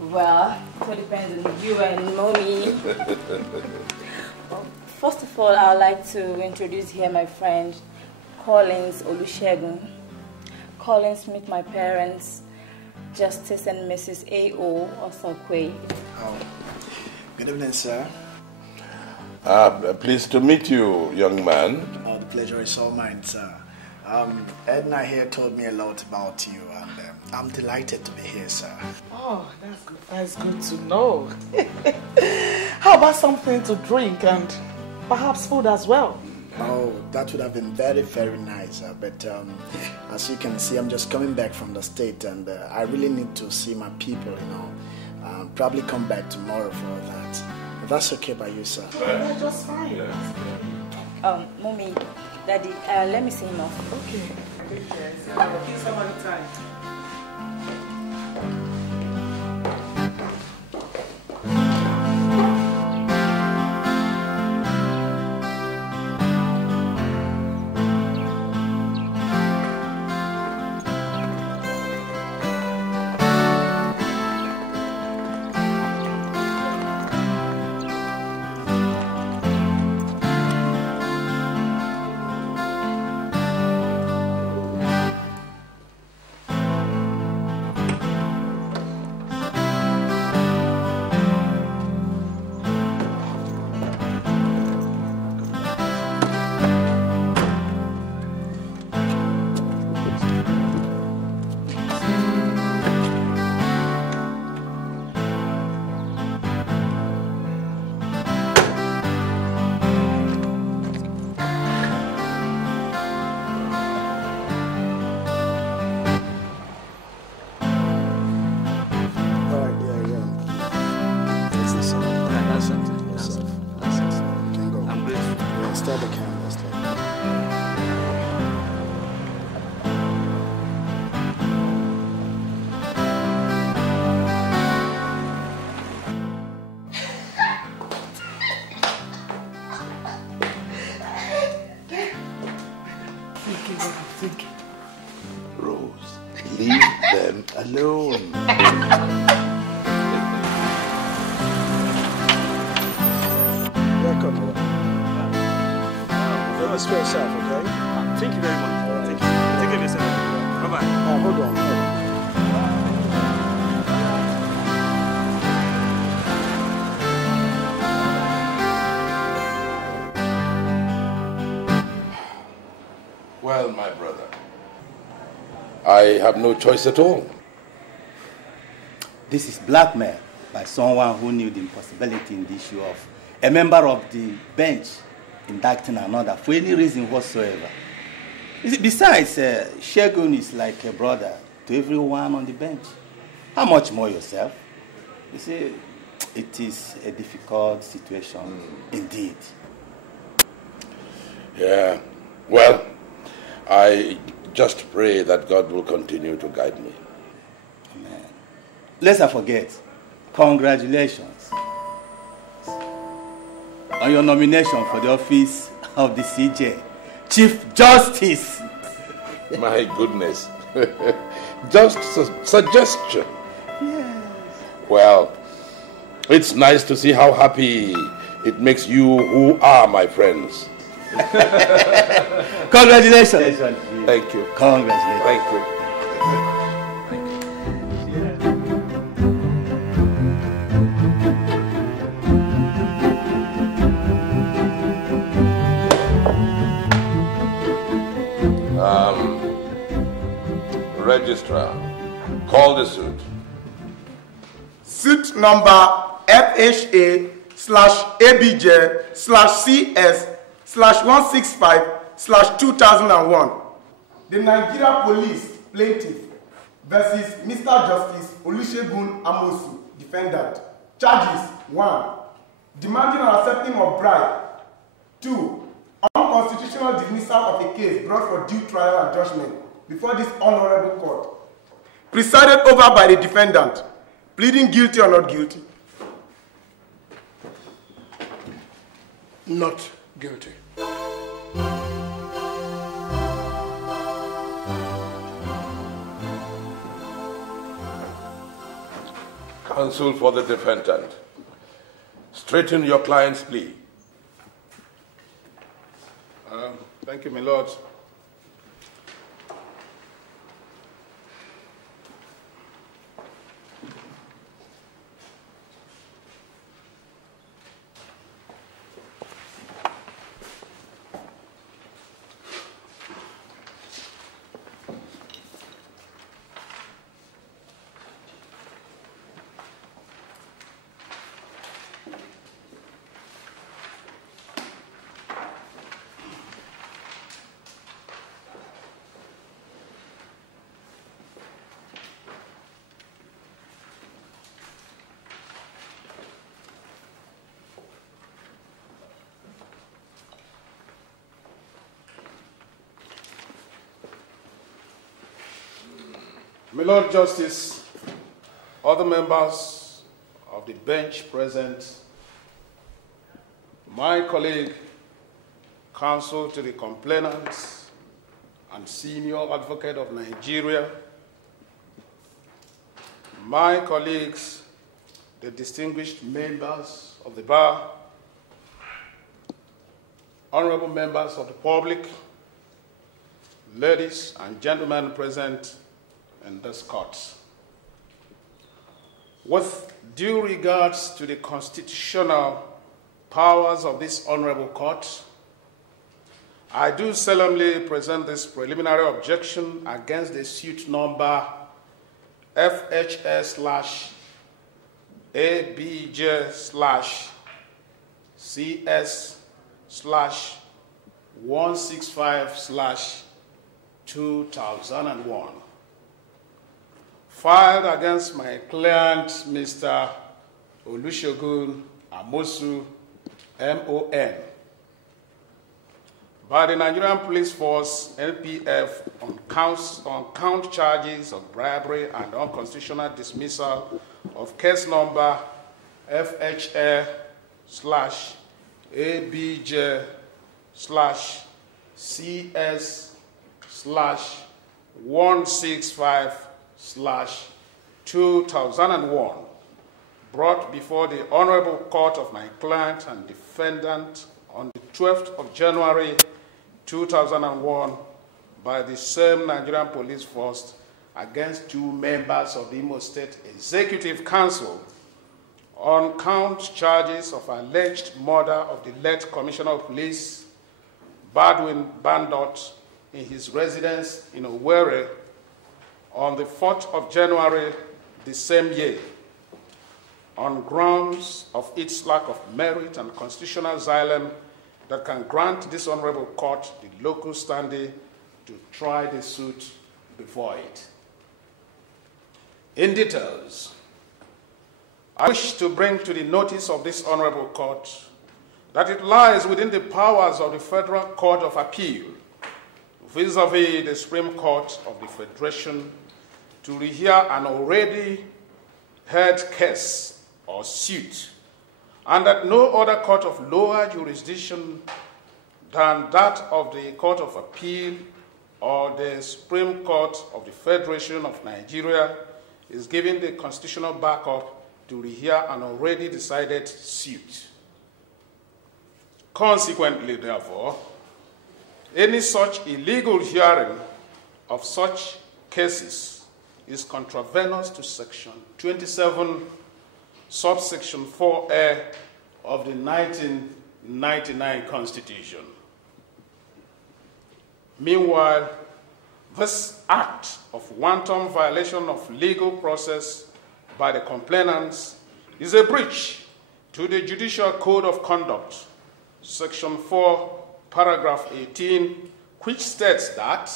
Well, it all depends on you and mommy. Well, first of all, I would like to introduce here my friend, Collins Olusegun. Collins, meet my parents, Justice and Mrs. A.O. Osakwe. Oh, good evening, sir. Pleased to meet you, young man. Oh, the pleasure is all mine, sir. Edna here told me a lot about you, and I'm delighted to be here, sir. Oh, that's good. That's good to know. How about something to drink and perhaps food as well? Oh, that would have been very, very nice. But as you can see, I'm just coming back from the state, and I really need to see my people, you know. Probably come back tomorrow for that. If that's okay by you, sir. That's just fine. Yeah. Mommy, Daddy, let me see him off. Okay. Yes. Give somebody time. Alone. Welcome. Let's spare yourself, okay? Thank you very much. Right. Thank you. Take care of yourself. Bye-bye. Hold on. Well, my brother, I have no choice at all. This is blackmail by someone who knew the impossibility in the issue of a member of the bench indicting another for any reason whatsoever. Besides, Shegun is like a brother to everyone on the bench. How much more yourself? You see, it is a difficult situation indeed. Yeah, well, I just pray that God will continue to guide me. Amen. Let's not forget, congratulations on your nomination for the office of the CJ, Chief Justice. My goodness. Just a suggestion. Yes. Well, it's nice to see how happy it makes you who are my friends. Congratulations. Thank you. Congratulations. Thank you. Registrar, call the suit. Suit number FHA/ABJ/CS/165/2001. The Nigeria Police Plaintiff versus Mr. Justice Olusegun Amosu, defendant. Charges: 1. Demanding or accepting of bribe. 2. Unconstitutional dismissal of a case brought for due trial and judgment before this honorable court. Presided over by the defendant. Pleading guilty or not guilty? Not guilty. Counsel for the defendant, straighten your client's plea. Thank you, my lord. My Lord Justice, other members of the bench present, my colleague, counsel to the complainants, and senior advocate of Nigeria, my colleagues, the distinguished members of the bar, honorable members of the public, ladies and gentlemen present in this court. With due regards to the constitutional powers of this honorable court, I do solemnly present this preliminary objection against the suit number FHS/ABJ/CS/165/2001. Filed against my client, Mr. Olusegun Amosu, MON, by the Nigerian Police Force, NPF, on count charges of bribery and unconstitutional dismissal of case number FHR/ABJ/CS/165/2001, brought before the Honorable Court of my client and defendant on the 12th of January 2001 by the same Nigerian Police Force against two members of the Imo State Executive Council on count charges of alleged murder of the late Commissioner of Police, Badwin Bandot, in his residence in Owerri on the 4th of January the same year, on grounds of its lack of merit and constitutional asylum that can grant this honorable court the local standing to try the suit before it. In details, I wish to bring to the notice of this honorable court that it lies within the powers of the Federal Court of Appeal vis-à-vis the Supreme Court of the Federation to rehear an already heard case or suit, and that no other court of lower jurisdiction than that of the Court of Appeal or the Supreme Court of the Federation of Nigeria is given the constitutional backup to rehear an already decided suit. Consequently, therefore, any such illegal hearing of such cases is contravenous to Section 27, subsection 4A of the 1999 Constitution. Meanwhile, this act of wanton violation of legal process by the complainants is a breach to the Judicial Code of Conduct, Section 4, Paragraph 18, which states that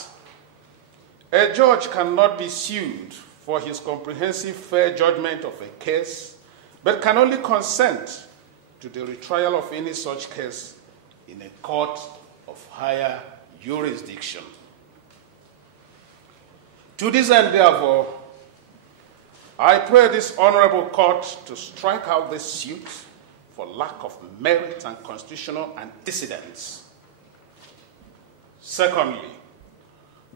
a judge cannot be sued for his comprehensive fair judgment of a case, but can only consent to the retrial of any such case in a court of higher jurisdiction. To this end, therefore, I pray this honorable court to strike out this suit for lack of merit and constitutional antecedents. Secondly,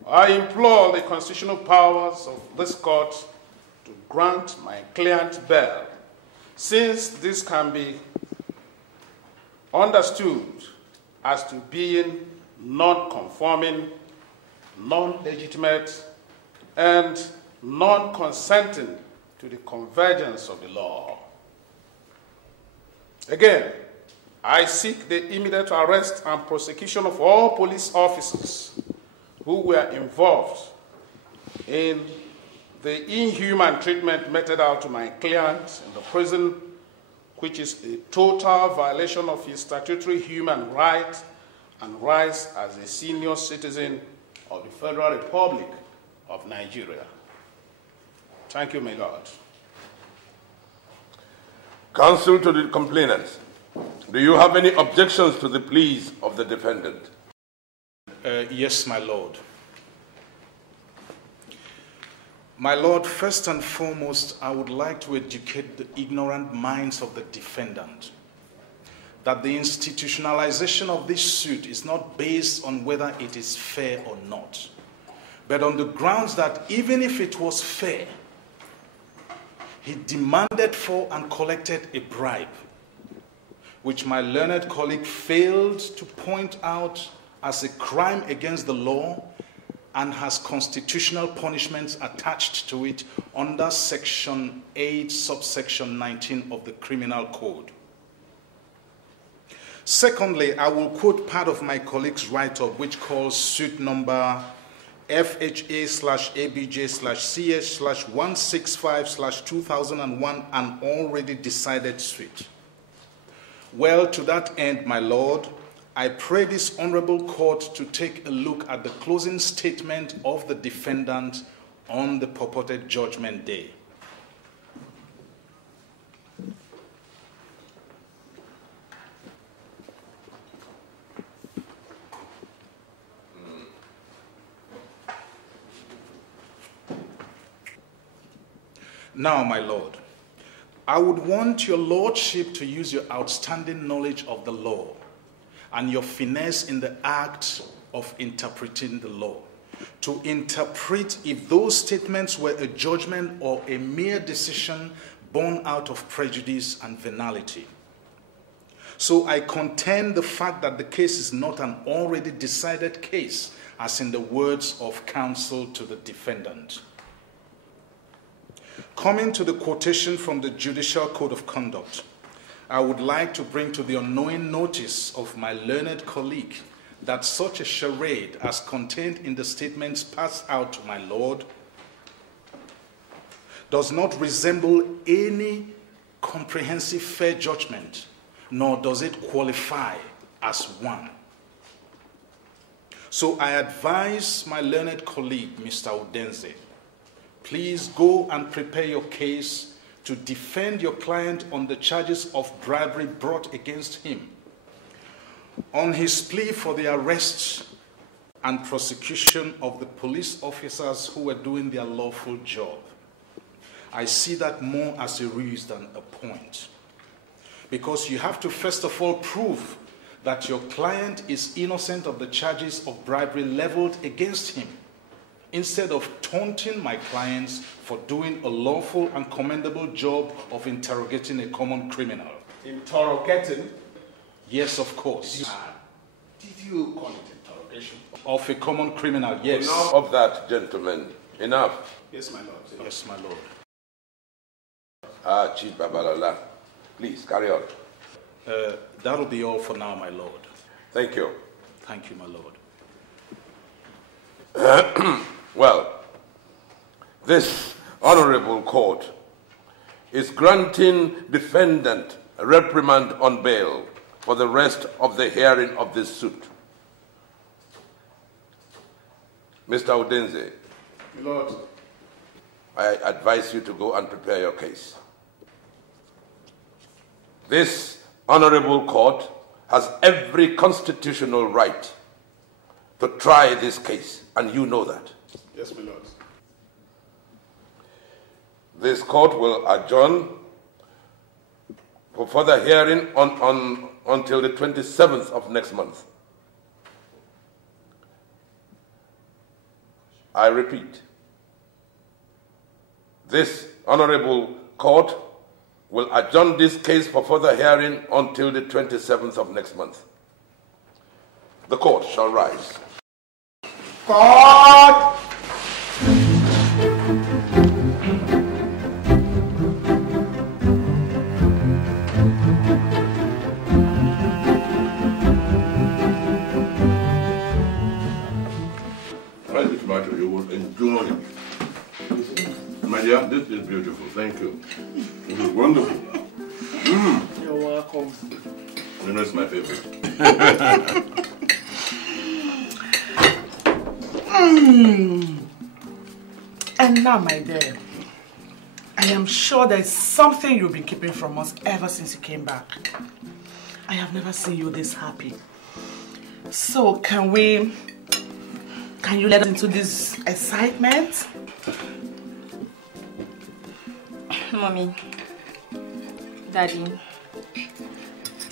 I implore the constitutional powers of this court to grant my client bail, since this can be understood as to being non-conforming, non-legitimate, and non-consenting to the convergence of the law. Again, I seek the immediate arrest and prosecution of all police officers who were involved in the inhuman treatment meted out to my client in the prison, which is a total violation of his statutory human rights and rights as a senior citizen of the Federal Republic of Nigeria. Thank you, my God. Counsel to the complainants, do you have any objections to the pleas of the defendant? Yes, my lord. My lord, first and foremost, I would like to educate the ignorant minds of the defendant that the institutionalization of this suit is not based on whether it is fair or not, but on the grounds that even if it was fair, he demanded for and collected a bribe, which my learned colleague failed to point out as a crime against the law and has constitutional punishments attached to it under Section 8, subsection 19 of the Criminal Code. Secondly, I will quote part of my colleague's write-up, which calls suit number FHA/ABJ/CS/165/2001 an already decided suit. Well, to that end, my lord, I pray this honorable court to take a look at the closing statement of the defendant on the purported judgment day. Now, my lord, I would want your lordship to use your outstanding knowledge of the law and your finesse in the act of interpreting the law to interpret if those statements were a judgment or a mere decision born out of prejudice and venality. So I contend the fact that the case is not an already decided case, as in the words of counsel to the defendant. Coming to the quotation from the Judicial Code of Conduct, I would like to bring to the unknowing notice of my learned colleague that such a charade as contained in the statements passed out to my lord does not resemble any comprehensive fair judgment, nor does it qualify as one. So I advise my learned colleague, Mr. Udenze, please go and prepare your case to defend your client on the charges of bribery brought against him, on his plea for the arrest and prosecution of the police officers who were doing their lawful job. I see that more as a ruse than a point, because you have to first of all prove that your client is innocent of the charges of bribery leveled against him, instead of taunting my clients for doing a lawful and commendable job of interrogating a common criminal. Interrogating? Yes, of course. Did you call it interrogation? Of a common criminal, yes. Enough of that, gentlemen. Enough. Yes, my lord. Yes, my lord. Chief Babalola, please carry on. That'll be all for now, my lord. Thank you. Thank you, my lord. Well, this honorable court is granting defendant a reprimand on bail for the rest of the hearing of this suit. Mr. Udenze, My lord. I advise you to go and prepare your case. This honorable court has every constitutional right to try this case, and you know that. Yes, my lord. This court will adjourn for further hearing until the 27th of next month. I repeat, this Honorable Court will adjourn this case for further hearing until the 27th of next month. The court shall rise. Court! Try this matter, you will enjoy it. My dear, this is beautiful. Thank you. This is wonderful. You're welcome. You know, it's my favorite. And now, my dear, I am sure there's something you've been keeping from us ever since you came back. I have never seen you this happy. So, can you let us into this excitement? Mommy, Daddy,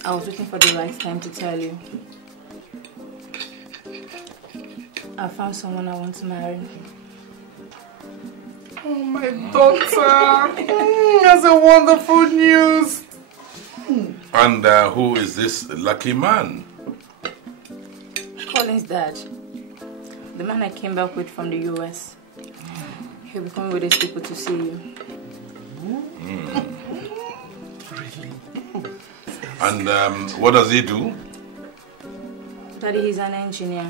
I was waiting for the right time to tell you. I found someone I want to marry. Oh, my daughter. That's a wonderful news. And who is this lucky man? Colin's dad. The man I came back with from the US. He'll be coming with his people to see you. Really? And what does he do? Daddy, he's an engineer.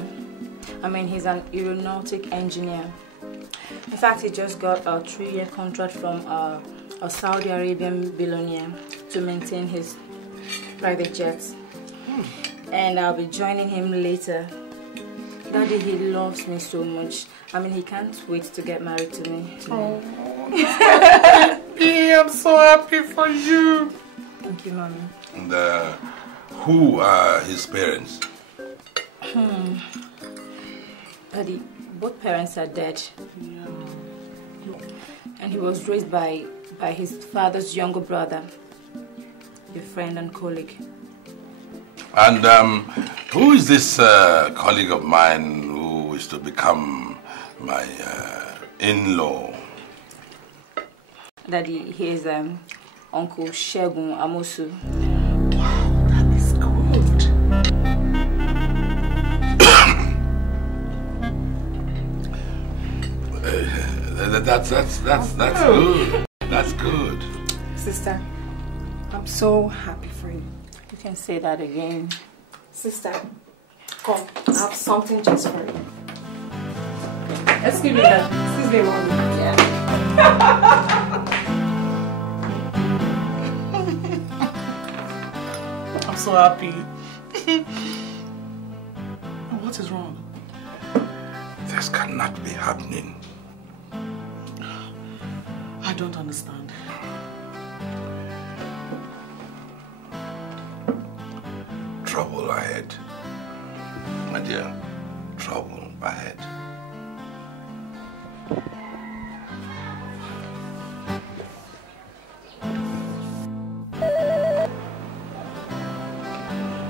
I mean, he's an aeronautic engineer. In fact, he just got a 3-year contract from a Saudi Arabian billionaire to maintain his private jets. And I'll be joining him later. Daddy, he loves me so much. I mean, he can't wait to get married to me. Oh, I'm so happy for you. Thank you, Mommy. And who are his parents? Daddy, both parents are dead. Yeah. And he was raised by his father's younger brother, a friend and colleague. And who is this colleague of mine who is to become my in-law? Daddy, he is Uncle Shegun Amosu. Wow, that is good. That's good. That's good. Sister, I'm so happy for you. You can say that again. Sister, come, I have something just for you. Excuse me, Dad. Excuse me, Mommy. Yeah. I'm so happy. What is wrong? This cannot be happening. I don't understand. Trouble ahead. My dear, trouble ahead.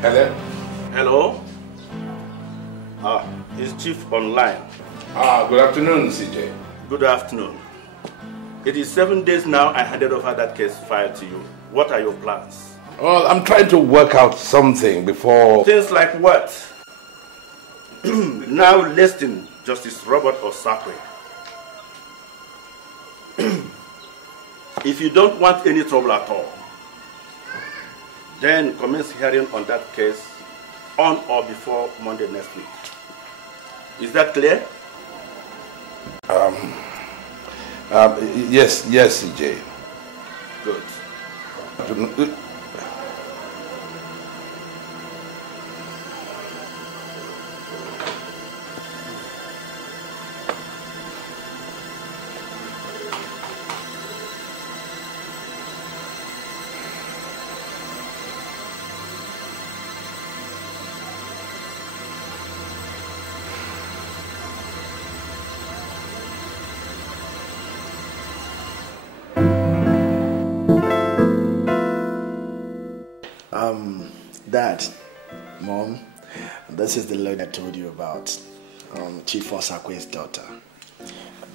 Hello? Hello? Is Chief online? Good afternoon, CJ. Good afternoon. It is 7 days now I handed over that case file to you. What are your plans? Well, I'm trying to work out something before... Things like what? Now listen, Justice Robert Osakwe. If you don't want any trouble at all, then commence hearing on that case on or before Monday next week. Is that clear? Yes, CJ. Good. Dad, Mom, this is the lady I told you about, Chief Osakwe's daughter.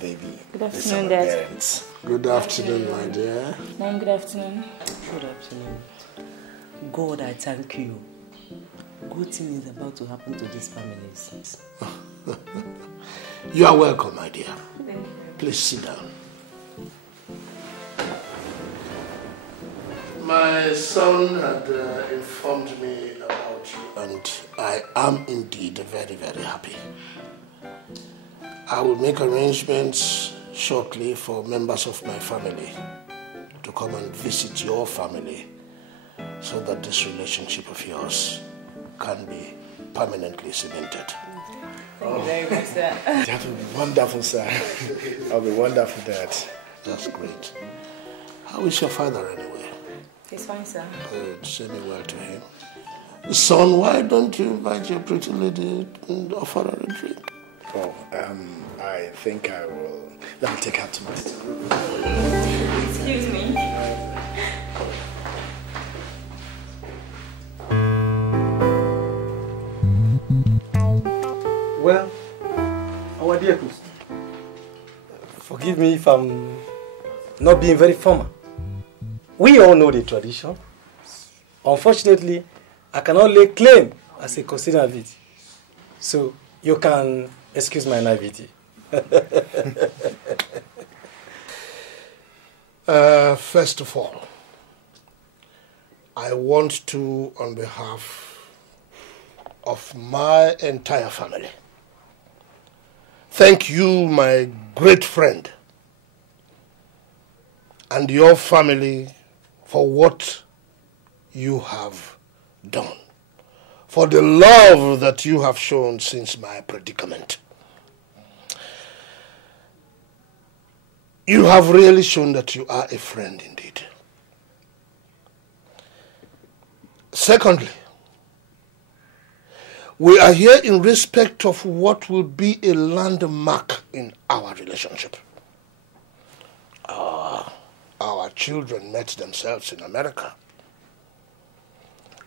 baby. Good afternoon, Dad. Parents. Good afternoon, my dear. Mom, good afternoon. Good afternoon. God, I thank you. Good thing is about to happen to these families. You are welcome, my dear. Thank you. Please sit down. My son had informed me about you, and I am indeed very, very happy. I will make arrangements shortly for members of my family to come and visit your family so that this relationship of yours can be permanently cemented. Thank you very much, sir. That will be wonderful, sir. That'll be wonderful, Dad. That's great. How is your father anyway? He's fine, sir. Good. Say me well to him. Son, why don't you invite your pretty lady and offer her a drink? Oh, I think I will. Let me take her to my... Excuse me. Well, our dear host, forgive me if I'm not being very formal. We all know the tradition. Unfortunately, I cannot lay claim as a considerate of it. So you can excuse my naivety. First of all, I want to, on behalf of my entire family, thank you, my great friend, and your family for what you have done, for the love that you have shown since my predicament. You have really shown that you are a friend indeed. Secondly, we are here in respect of what will be a landmark in our relationship. Our children met themselves in America,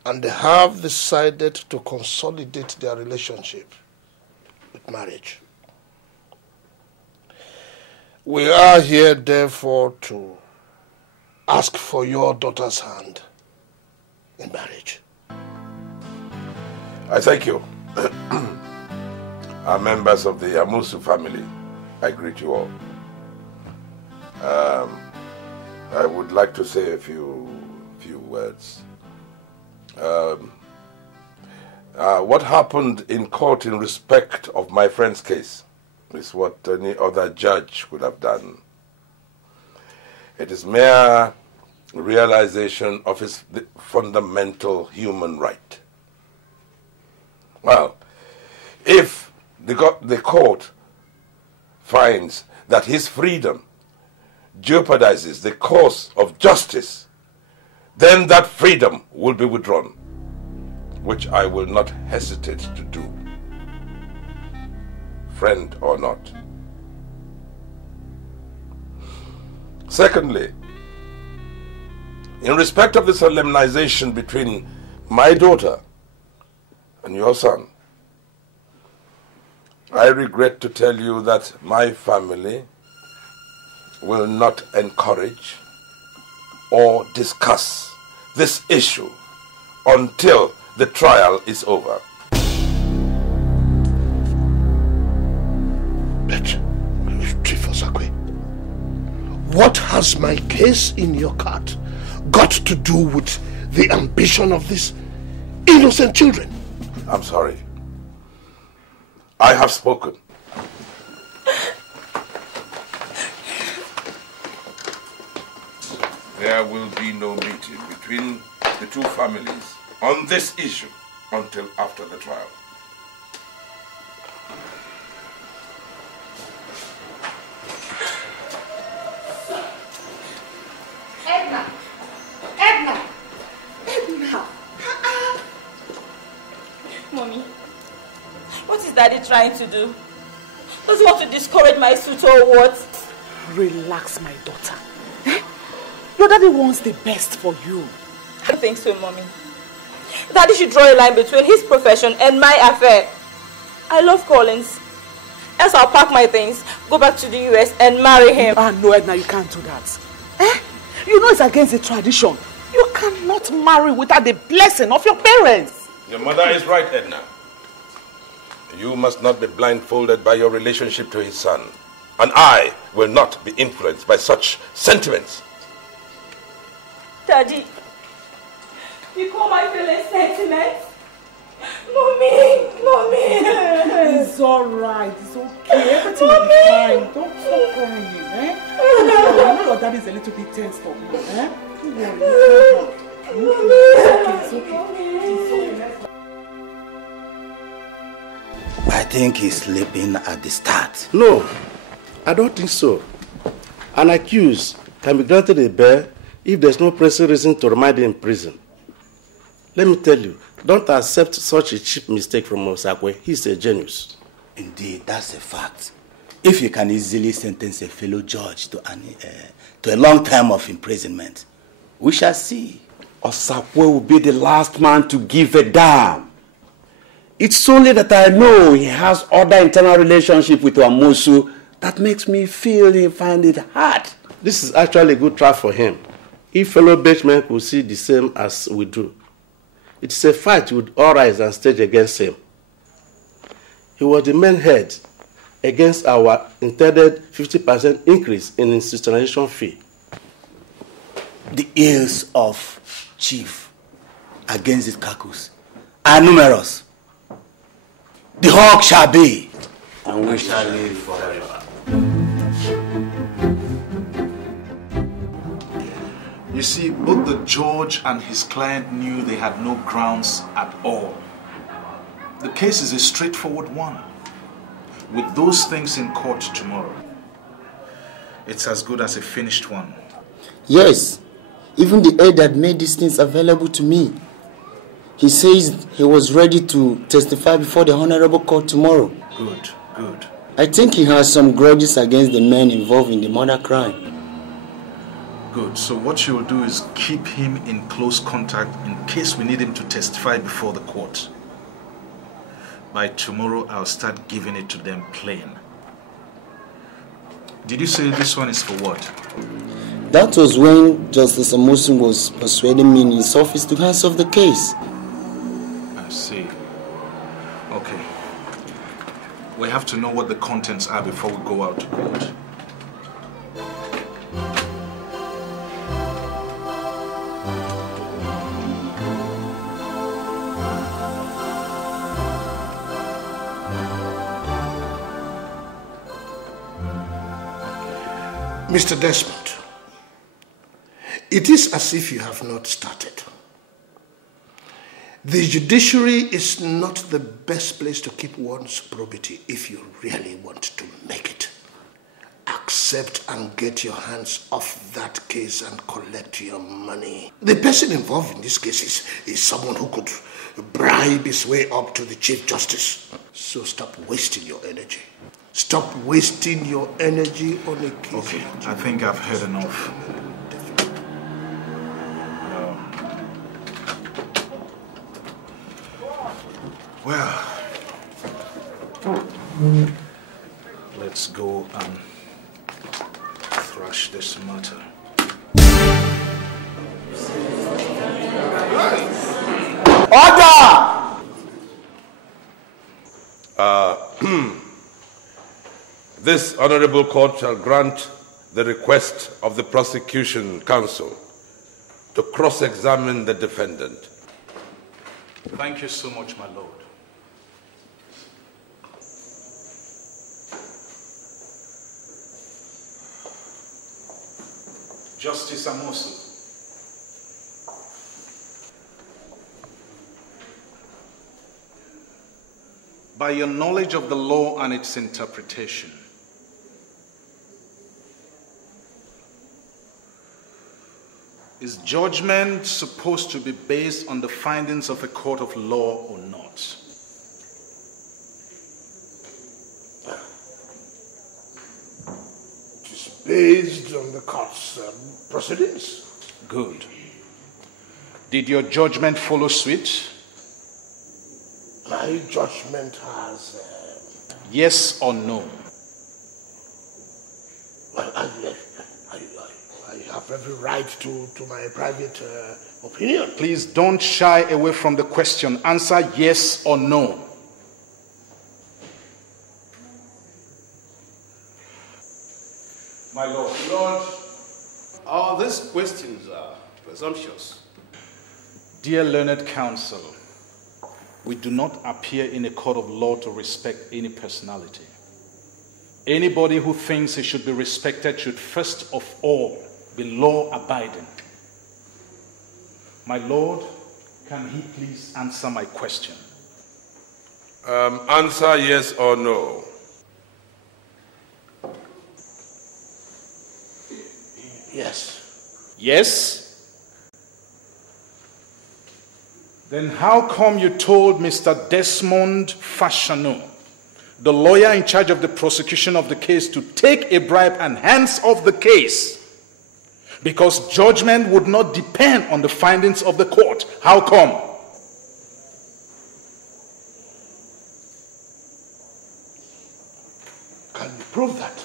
and they have decided to consolidate their relationship with marriage. We are here, therefore, to ask for your daughter's hand in marriage. I thank you. Our members of the Amusu family, I greet you all. I would like to say a few words. What happened in court in respect of my friend's case is what any other judge would have done. It is mere realization of his fundamental human right. Well, if the court finds that his freedom jeopardizes the cause of justice, then that freedom will be withdrawn, which I will not hesitate to do, friend or not. Secondly, in respect of the solemnization between my daughter and your son, I regret to tell you that my family will not encourage or discuss this issue until the trial is over. But, what has my case in your cart got to do with the ambition of these innocent children? I'm sorry. I have spoken. There will be no meeting between the two families on this issue until after the trial. Edna! Mommy, what is Daddy trying to do? Does he want to discourage my suit or what? Relax, my daughter. Your daddy wants the best for you. I don't think so, Mommy. Daddy should draw a line between his profession and my affair. I love Collins. Else I'll pack my things, go back to the US and marry him. Ah, no, Edna, you can't do that. Eh? You know it's against the tradition. You cannot marry without the blessing of your parents. Your mother is right, Edna. You must not be blindfolded by your relationship to his son. And I will not be influenced by such sentiments. Daddy, you call my feelings sentiments? Mommy. It's alright, it's okay. Everything will be fine. Don't stop crying, eh? I know your daddy is a little bit tensed up now, eh? Don't worry, it's okay. I think he's sleeping at the start. No, I don't think so. An accused can be granted a bail if there's no pressing reason to remand him in prison. Let me tell you, don't accept such a cheap mistake from Osakwe. He's a genius. Indeed, that's a fact. If you can easily sentence a fellow judge to a long term of imprisonment, we shall see. Osakwe will be the last man to give a damn. It's only that I know he has other internal relationship with Amosu that makes me feel he find it hard. This is actually a good trial for him. If fellow benchmen will see the same as we do. It's a fight with all rise and stage against him. He was the main head against our intended 50% increase in institutionalization fee. The ills of chief against his caucus are numerous. The hawk shall be, and we shall live forever. You see, both the judge and his client knew they had no grounds at all. The case is a straightforward one. With those things in court tomorrow, it's as good as a finished one. Yes, even the aide that made these things available to me. He says he was ready to testify before the Honorable Court tomorrow. Good. I think he has some grudges against the men involved in the murder crime. Good. So what you'll do is keep him in close contact in case we need him to testify before the court. By tomorrow, I'll start giving it to them plain. Did you say this one is for what? That was when Justice Amosu was persuading me in his office to hands off the case. I see. Okay. We have to know what the contents are before we go out to court. Mr. Desmond, it is as if you have not started. The judiciary is not the best place to keep one's probity if you really want to make it. Accept and get your hands off that case and collect your money. The person involved in this case is someone who could bribe his way up to the Chief Justice. So stop wasting your energy. Stop wasting your energy on a case. Okay, I think I've heard enough. Well, let's go and thrash this matter. Order! This honorable court shall grant the request of the prosecution counsel to cross-examine the defendant. Thank you so much, my lord. Justice Amosu. By your knowledge of the law and its interpretation, is judgment supposed to be based on the findings of a court of law or not? It is based on the court's proceedings. Good. Did your judgment follow suit? My judgment has Yes or no? Well, I have every right to my private opinion. Please don't shy away from the question. Answer yes or no. My Lord. Lord, all these questions are presumptuous. Dear learned counsel, we do not appear in a court of law to respect any personality. Anybody who thinks he should be respected should first of all be law-abiding. My Lord, can he please answer my question? Answer yes or no. Yes. Yes? Then how come you told Mr. Desmond Fashanu, the lawyer in charge of the prosecution of the case, to take a bribe and hands off the case? Because judgment would not depend on the findings of the court. How come? Can you prove that?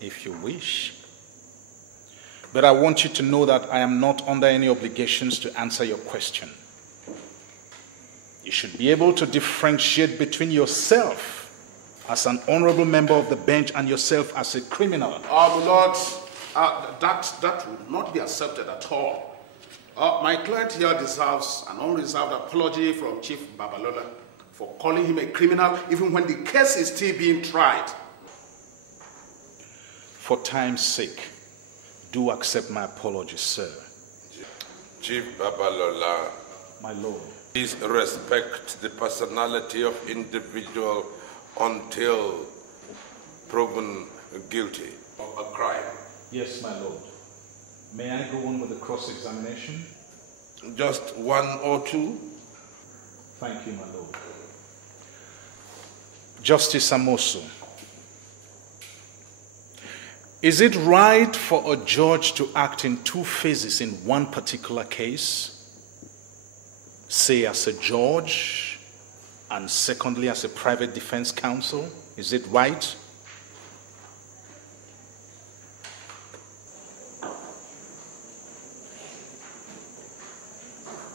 If you wish. But I want you to know that I am not under any obligations to answer your question. You should be able to differentiate between yourself as an honorable member of the bench and yourself as a criminal. Lord, that would not be accepted at all. My client here deserves an unreserved apology from Chief Babalola for calling him a criminal even when the case is still being tried. For time's sake, do accept my apology, sir. Chief Babalola. My lord. Please respect the personality of individual until proven guilty of a crime. Yes, my lord. May I go on with the cross-examination? Just one or two? Thank you, my lord. Justice Amosu, is it right for a judge to act in two phases in one particular case? Say as a judge, and secondly as a private defense counsel? Is it right?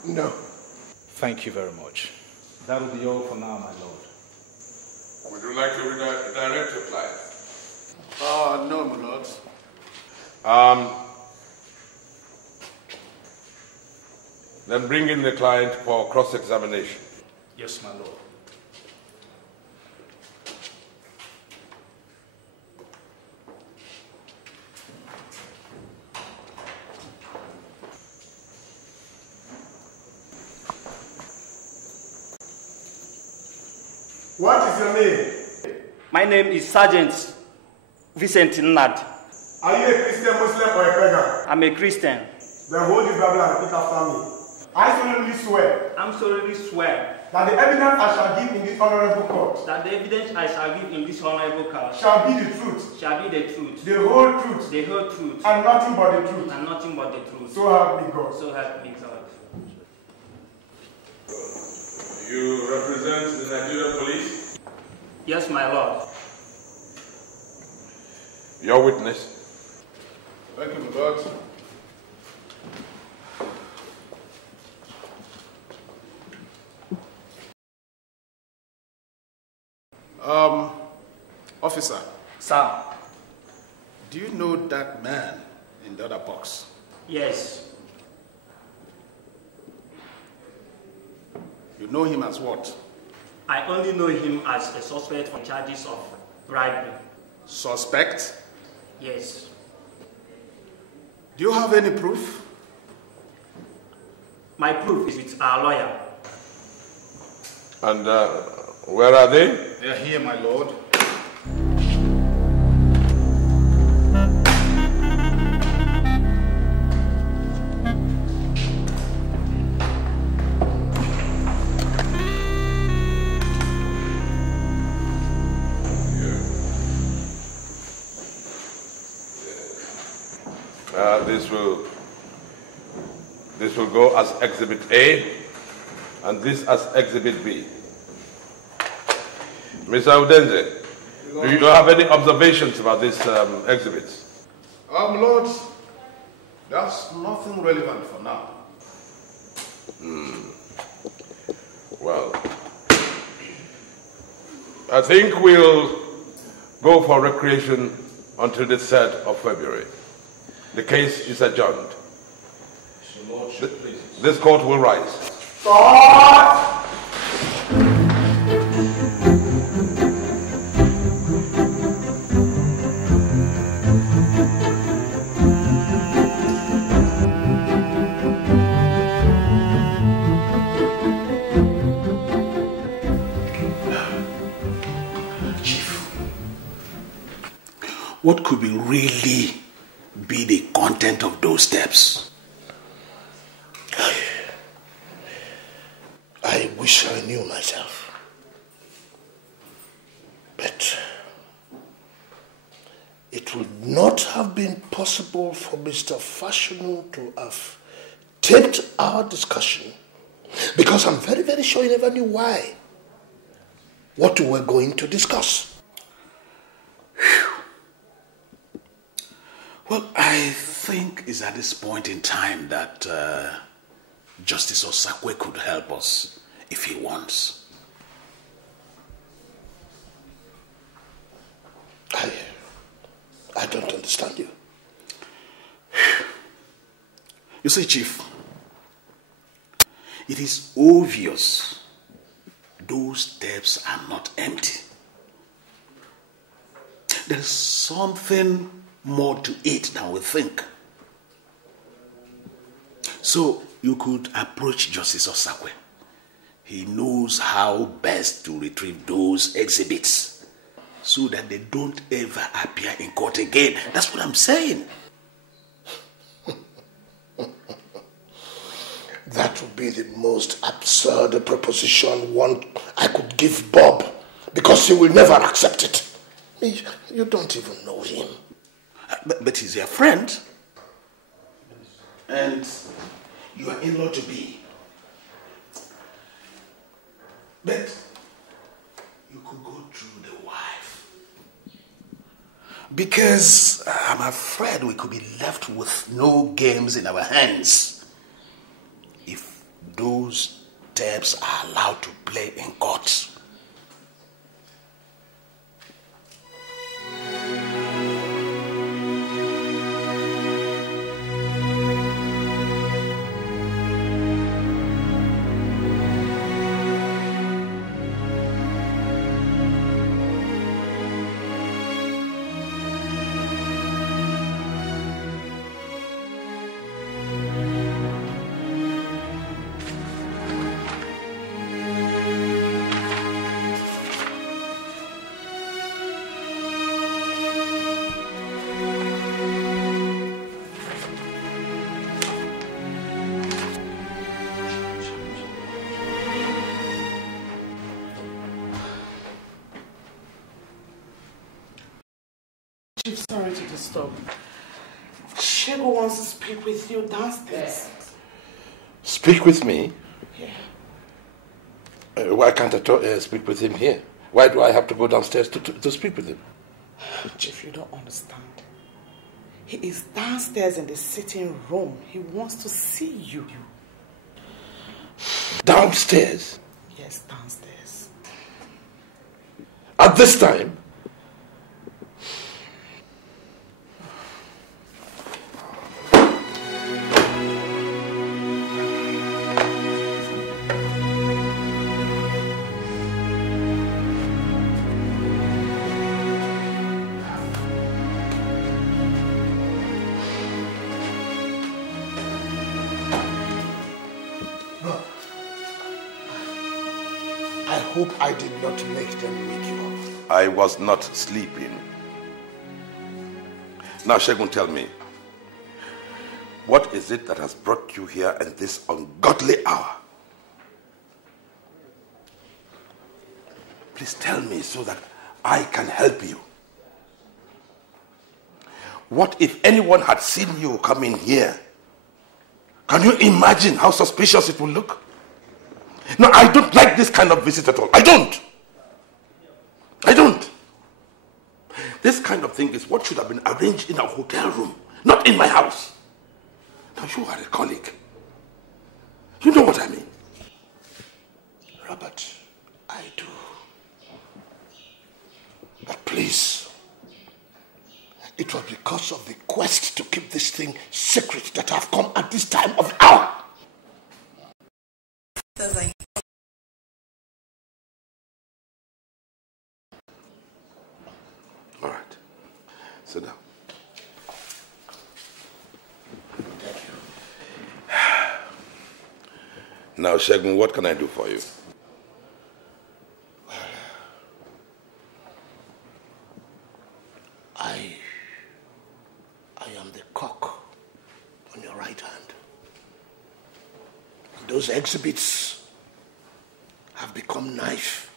No. Thank you very much. That will be all for now, my lord. Would you like to redirect your client? No, my lord. Then bring in the client for cross-examination. Yes, my lord. What is your name? My name is Sergeant Vincent Nnaji. Are you a Christian, Muslim, or a pagan? I'm a Christian. Then hold this Bible and repeat after me. I solemnly swear. I'm solemnly swear. That the evidence I shall give in this honorable court. That the evidence I shall give in this honorable court. Shall be the truth. Shall be the truth. The whole truth. The whole truth. And nothing but the truth. And nothing but the truth. So help me God. So help me God. You represent the Nigerian police? Yes, my lord. Your witness. Thank you, my lord. Officer. Sir. Do you know that man in the other box? Yes. You know him as what? I only know him as a suspect on charges of bribery. Suspect? Yes. Do you have any proof? My proof is with our lawyer. And where are they? They are here, my lord. This will go as Exhibit A, and this as Exhibit B. Mr. Udenze, do you have any observations about these exhibits? Lord, that's nothing relevant for now. Well, I think we'll go for recreation until the 3rd of February. The case is adjourned. This court will rise. Stop! What could really be the content of those steps? I wish I knew myself. But it would not have been possible for Mr. Fashanu to have taped our discussion, because I'm very, very sure he never knew why. What we were going to discuss. Well, I think it's at this point in time that Justice Osakwe could help us if he wants. I don't understand you. You see, Chief, it is obvious those tapes are not empty. There's something more to it than we think. So you could approach Justice Osakwe. He knows how best to retrieve those exhibits so that they don't ever appear in court again. That's what I'm saying. That would be the most absurd proposition I could give Bob, because he will never accept it. You don't even know him. But he's your friend. And you are in law to be. But you could go through the wife. Because I'm afraid we could be left with no games in our hands if those tapes are allowed to play in court. Chief, sorry to disturb. Shego wants to speak with you downstairs. Speak with me? Yeah. Why can't I speak with him here? Why do I have to go downstairs to speak with him? Chief, you don't understand. He is downstairs in the sitting room. He wants to see you. Downstairs? Yes, downstairs. At this time? I hope I did not make them wake you up. I was not sleeping. Now, Shegun, tell me, what is it that has brought you here at this ungodly hour? Please tell me so that I can help you. What if anyone had seen you come in here? Can you imagine how suspicious it will look? No, I don't like this kind of visit at all. I don't. I don't. This kind of thing is what should have been arranged in a hotel room, not in my house. Now, you are a colleague. You know what I mean. Robert, I do. But please, it was because of the quest to keep this thing secret that I've come at this time of the hour. All right. Sit down. Now, Shegun, what can I do for you? I am the cock on your right hand. And those exhibits have become knife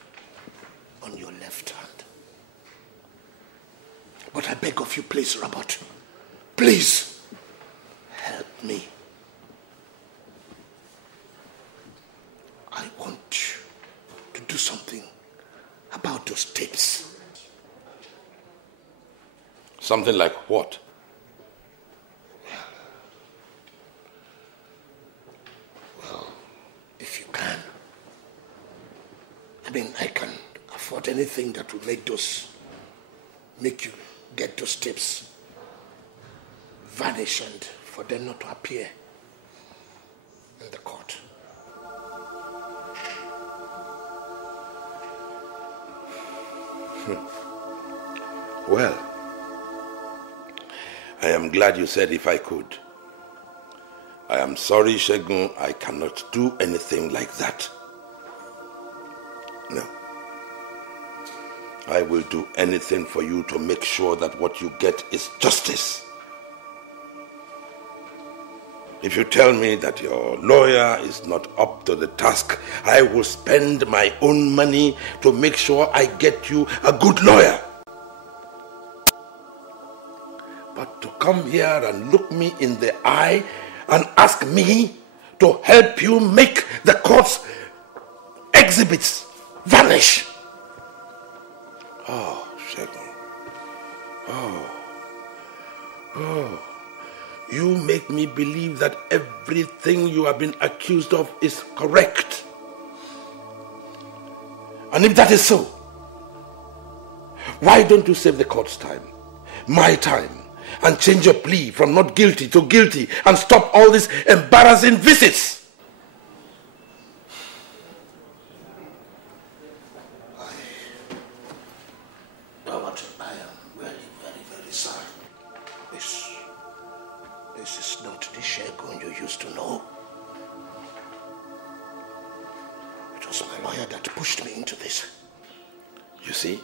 on your left hand. But I beg of you, please, Robert, please help me. I want you to do something about those tapes. Something like what? Well, if you can. I mean, I can afford anything that will make you get those tapes vanish and for them not to appear in the court. Well, I am glad you said if I could. I am sorry, Shegun, I cannot do anything like that. No. I will do anything for you to make sure that what you get is justice. If you tell me that your lawyer is not up to the task, I will spend my own money to make sure I get you a good lawyer. But to come here and look me in the eye and ask me to help you make the court's exhibits vanish. Oh, Shegun. Oh. You make me believe that everything you have been accused of is correct. And if that is so, why don't you save the court's time, my time, and change your plea from not guilty to guilty and stop all these embarrassing visits? Robert, I am really very, very sorry. This is not the Shegun you used to know. It was my lawyer that pushed me into this. You see,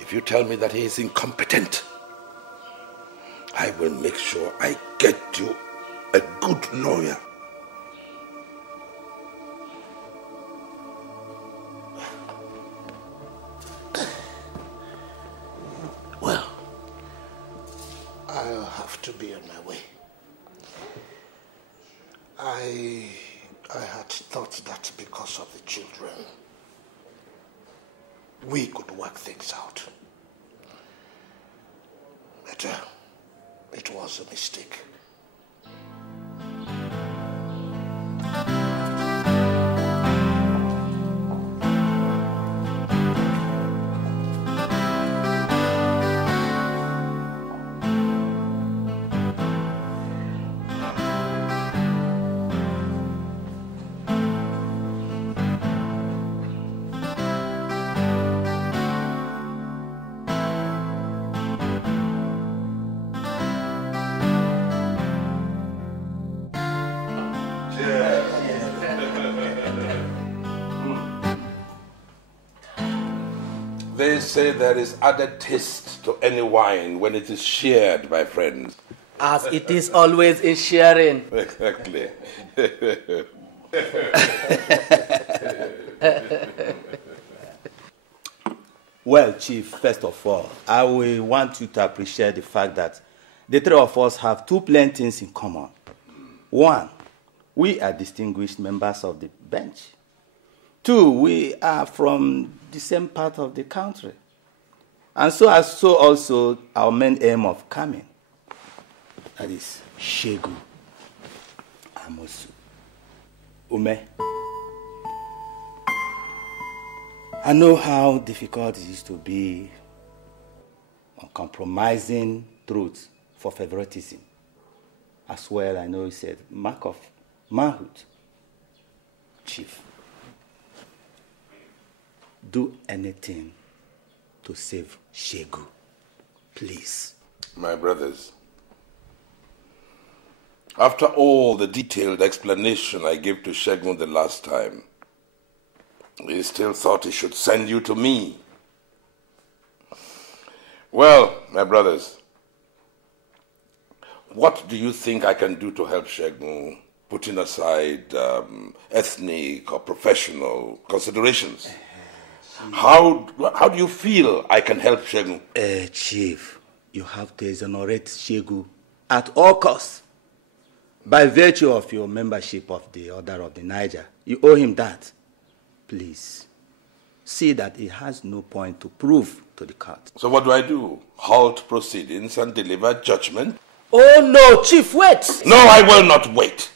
if you tell me that he is incompetent, I will make sure I get you a good lawyer. Well, I'll have to be on my way. I had thought that because of the children, we could work things out. But it was a mistake. They say there is added taste to any wine when it is shared by friends. As it is always in sharing. Exactly. Well, Chief, first of all, I will want you to appreciate the fact that the three of us have two plain things in common. One, we are distinguished members of the bench. Two, we are from the same part of the country. And so also our main aim of coming. That is Shegu Amosu. Ume, I know how difficult it is to be on compromising truth for favoritism. As well, I know it's a mark of manhood. Chief, do anything to save Shegu, please. My brothers, after all the detailed explanation I gave to Shegu the last time, he still thought he should send you to me. Well, my brothers, what do you think I can do to help Shegu, putting aside ethnic or professional considerations? How do you feel I can help Shegu? Chief, you have to exonerate Shegu at all costs. By virtue of your membership of the Order of the Niger, you owe him that. Please, see that he has no point to prove to the court. So what do? Halt proceedings and deliver judgment? Oh no, Chief, wait! No, I will not wait.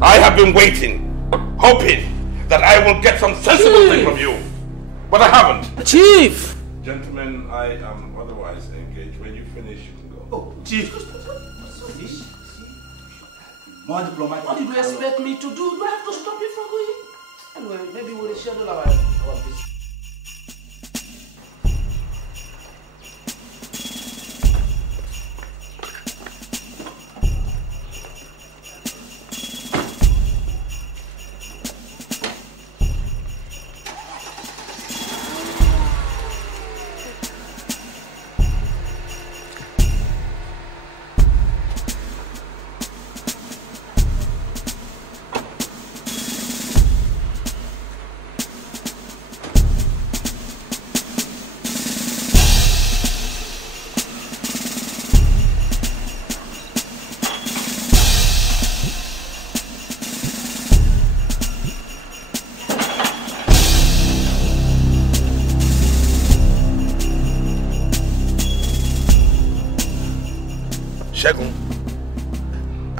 I have been waiting, hoping that I will get some sensible thing from you. But I haven't. Chief! Gentlemen, I am otherwise engaged. When you finish, you can go. Oh, Chief! More diplomatic. What did you expect me to do? Do I have to stop you from going? Anyway, maybe we'll schedule our business.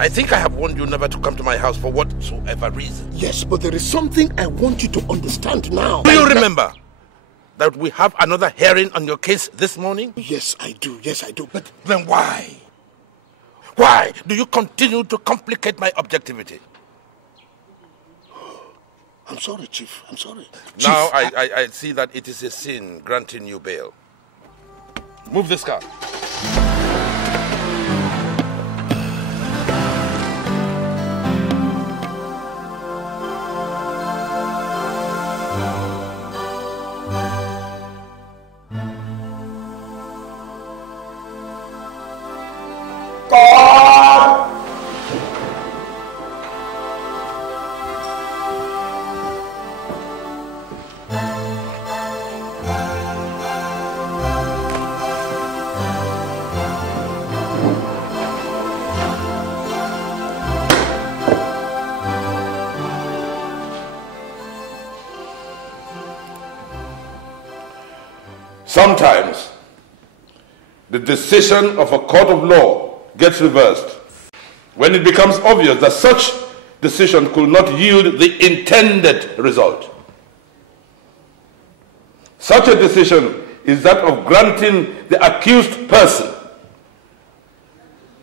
I think I have warned you never to come to my house for whatsoever reason. Yes, but there is something I want you to understand now. Do you remember that we have another hearing on your case this morning? Yes, I do. Yes, I do. But then why? Why do you continue to complicate my objectivity? I'm sorry, Chief. I'm sorry. Now I see that it is a sin granting you bail. Move this car. Sometimes, the decision of a court of law gets reversed when it becomes obvious that such decision could not yield the intended result. Such a decision is that of granting the accused person,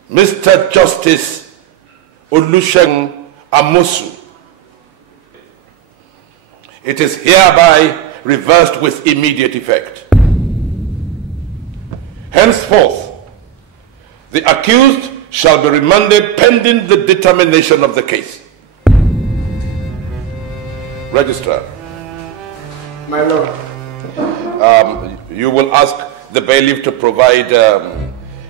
Mr. Justice Olusegun Amosu. It is hereby reversed with immediate effect. Henceforth, the accused shall be remanded pending the determination of the case. Registrar. My lord. You will ask the bailiff to provide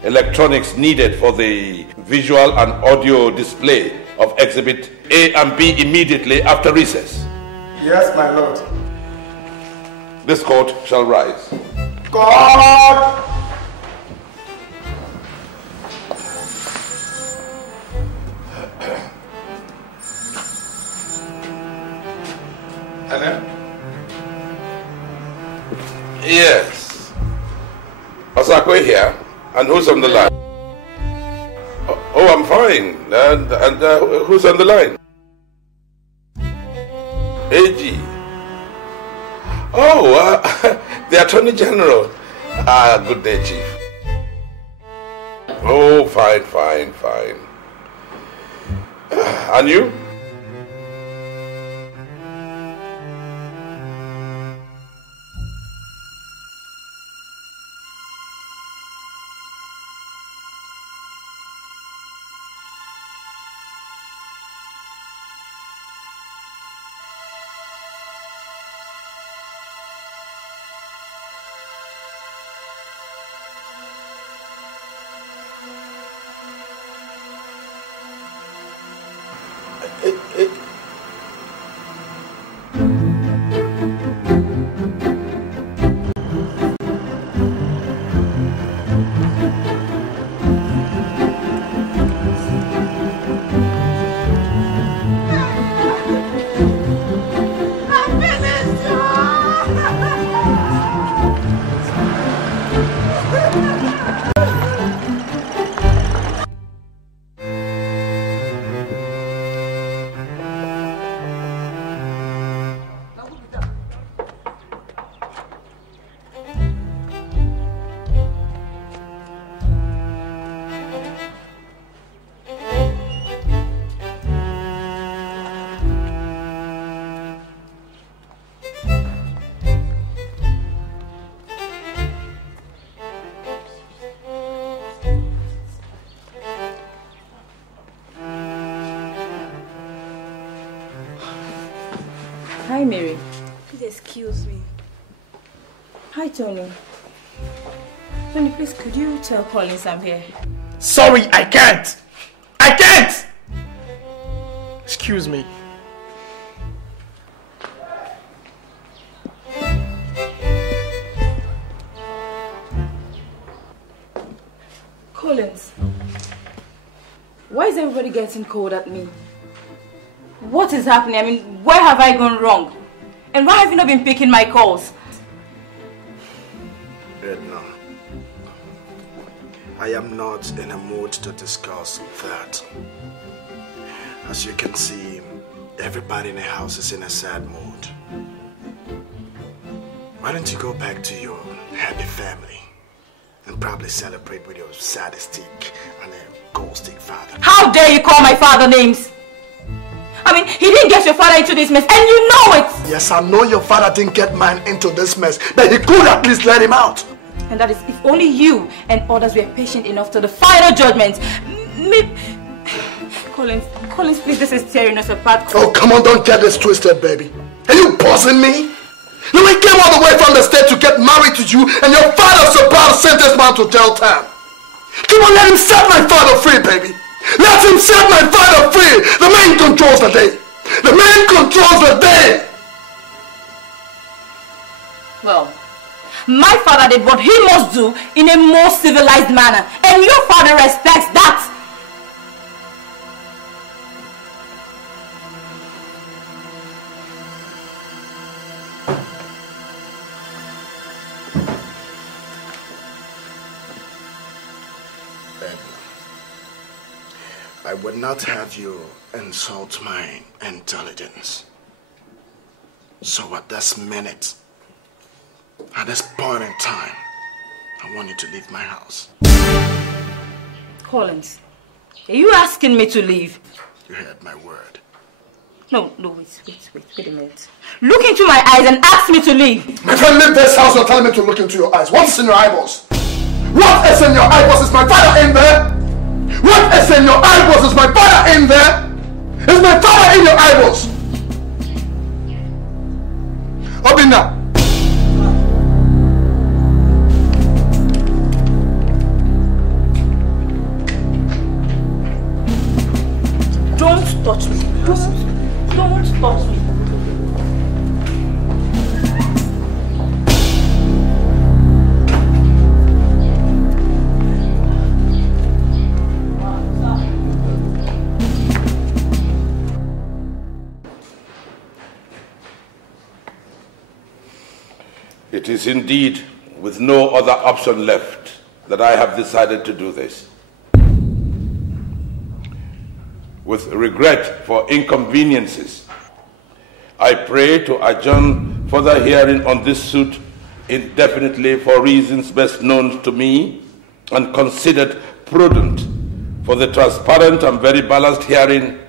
electronics needed for the visual and audio display of Exhibit A and B immediately after recess. Yes, my lord. This court shall rise. Court! Yes. Osako here. And who's on the line? Oh, I'm fine. And who's on the line? AG. Oh, the Attorney General. Good day, Chief. Oh, fine. And you? Hi, Mary. Please excuse me. Hi, Tony. Tony, please, could you tell Collins I'm here? Sorry, I can't! I can't! Excuse me. Collins, why is everybody getting cold at me? What is happening? I mean, where have I gone wrong? And why have you not been picking my calls? Edna, I am not in a mood to discuss that. As you can see, everybody in the house is in a sad mood. Why don't you go back to your happy family and probably celebrate with your sadistic and a gold stick father? How dare you call my father names? I mean, he didn't get your father into this mess, and you know it! Yes, I know your father didn't get mine into this mess, but he could at least let him out. And that is if only you and others were patient enough to the final judgment. Collins, please, this is tearing us apart. Oh, come on, don't get this twisted, baby. Are you buzzing me? You ain't came all the way from the state to get married to you, and your father's about to send this man to jail time. Come on, let him set my father free, baby. Let him set my father free. The man controls the day. The man controls the day. Well, my father did what he must do in a more civilized manner, and your father respects that. I would not have you insult my intelligence. So at this minute, at this point in time, I want you to leave my house. Collins, are you asking me to leave? You heard my word. No, wait a minute. Look into my eyes and ask me to leave. My friend, leave this house. You're telling me to look into your eyes. What's in your eyeballs? What is in your eyeballs? Is my father in there? What is in your eyeballs? Is my father in there? Is my father in your eyeballs? Obina. Don't touch me. Don't touch me. It is indeed with no other option left that I have decided to do this. With regret for inconveniences, I pray to adjourn further hearing on this suit indefinitely for reasons best known to me and considered prudent for the transparent and very balanced hearing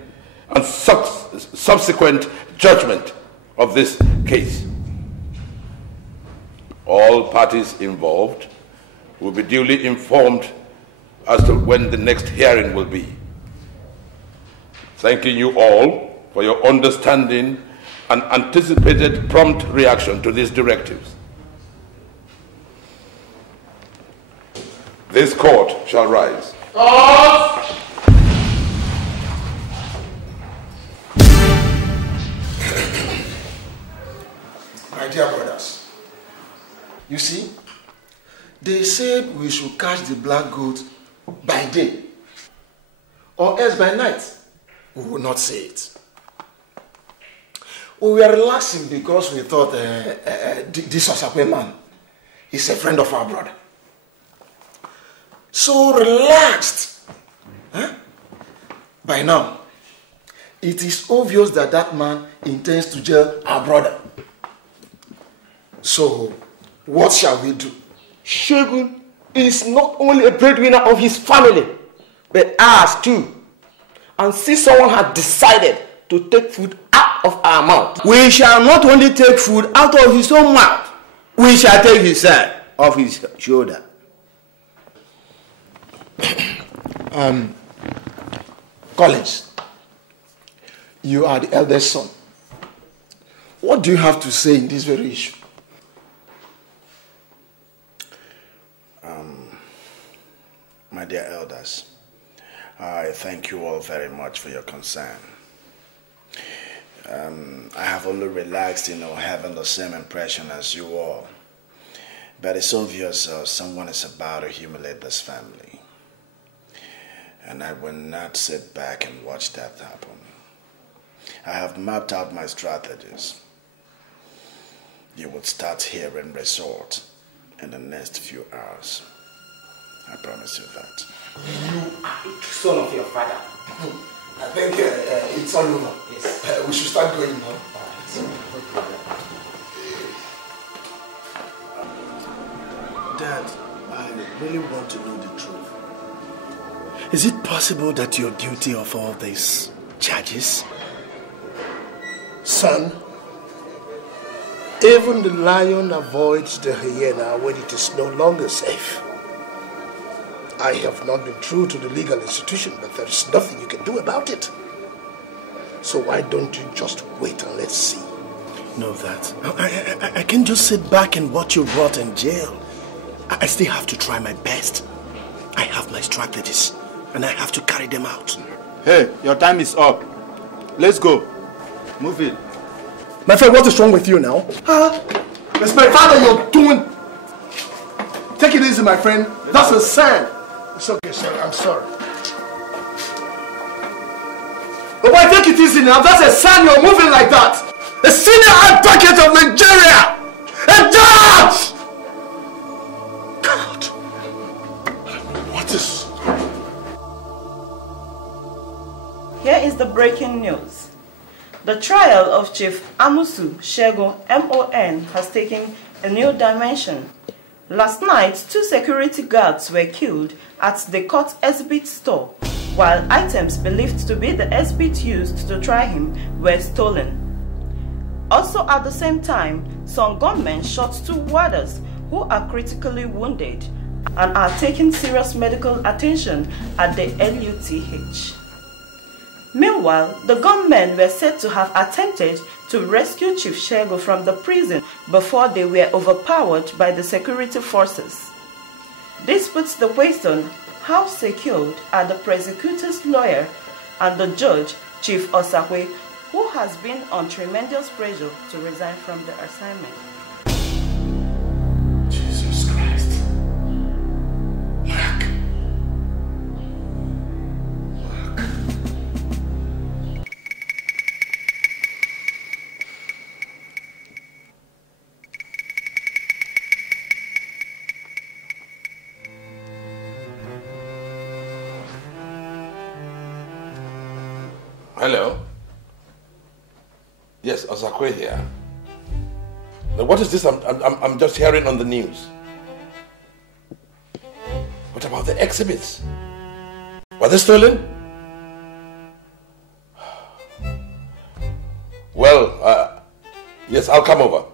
and subsequent judgment of this case. All parties involved will be duly informed as to when the next hearing will be. Thanking you all for your understanding and anticipated prompt reaction to these directives. This court shall rise. My dear brothers, you see, they said we should catch the black goat by day, or else by night. We will not say it. We were relaxing because we thought this Osakwe man is a friend of our brother. So relaxed. Huh? By now, it is obvious that that man intends to jail our brother. So, what shall we do? Shegun is not only a breadwinner of his family, but ours too. And since someone has decided to take food out of our mouth, we shall not only take food out of his own mouth, we shall take his son off his shoulder. Collins, you are the eldest son. What do you have to say in this very issue? My dear elders, I thank you all very much for your concern. I have only relaxed, having the same impression as you all. But it's obvious someone is about to humiliate this family. And I will not sit back and watch that happen. I have mapped out my strategies. You will start hearing resort in the next few hours. I promise you that. You are a son of your father. I think it's all over. Yes. We should start going now. Dad, I really want to know the truth. Is it possible that you're guilty of all these charges? Son, even the lion avoids the hyena when it is no longer safe. I have not been true to the legal institution, but there is nothing you can do about it. So why don't you just wait and let's see? No, that. I can't just sit back and watch you rot in jail. I still have to try my best. I have my strategies, and I have to carry them out. Hey, your time is up. Let's go. Move it. My friend, what is wrong with you now? It's my father you're doing. Take it easy, my friend. That's a sign. It's okay, sir. I'm sorry. But why take it easy now? That's a sign you're moving like that. A senior advocate of Nigeria! A judge! God! What is... Here is the breaking news. The trial of Chief Amusu Shegun MON has taken a new dimension. Last night, 2 security guards were killed at the court exhibit store, while items believed to be the exhibit used to try him were stolen. Also at the same time, some gunmen shot 2 warders who are critically wounded and are taking serious medical attention at the LUTH. Meanwhile, the gunmen were said to have attempted to rescue Chief Shegun from the prison before they were overpowered by the security forces. This puts the question, how secured are the prosecutor's lawyer and the judge, Chief Osakwe, who has been on tremendous pressure to resign from the assignment? Jesus Christ. Mark. Hello? Yes, Osakwe here. Now, what is this I'm just hearing on the news? What about the exhibits? Were they stolen? Well, yes, I'll come over.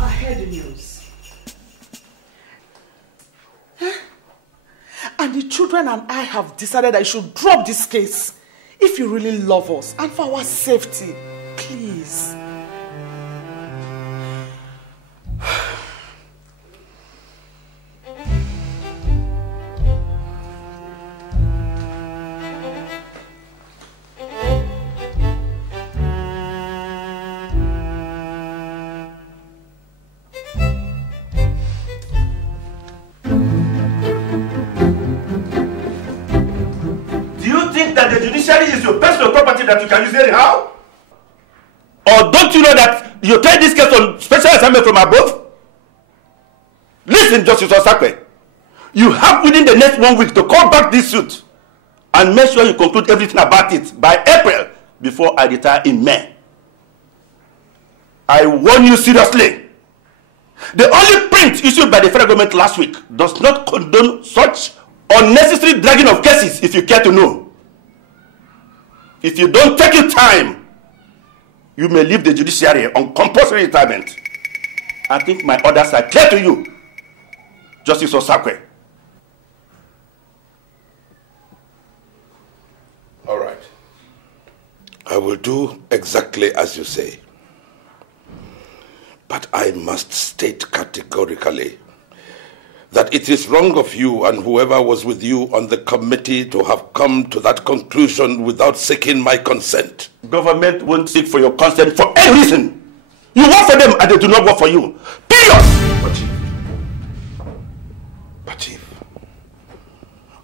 I heard the news. And the children and I have decided I should drop this case. If you really love us and for our safety, please. Is your personal property that you can use anyhow? Or don't you know that you take this case on special assignment from above? Listen, Justice Osakwe. You have within the next 1 week to call back this suit and make sure you conclude everything about it by April before I retire in May. I warn you seriously. The only print issued by the federal government last week does not condone such unnecessary dragging of cases, if you care to know. If you don't take your time, you may leave the judiciary on compulsory retirement. I think my orders are clear to you, Justice Osakwe. All right. I will do exactly as you say. But I must state categorically that it is wrong of you and whoever was with you on the committee to have come to that conclusion without seeking my consent. Government won't seek for your consent for any reason. You work for them and they do not work for you. Period! But Chief,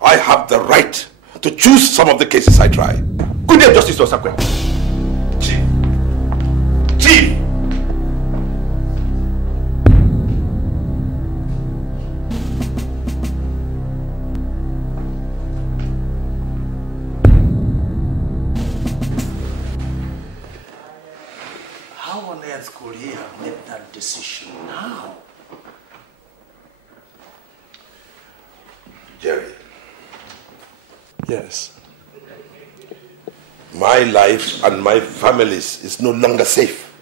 I have the right to choose some of the cases I try. Good day, Justice Osakwe. Chief! Could he have made that decision now? Jerry. Yes. My life and my family's is no longer safe.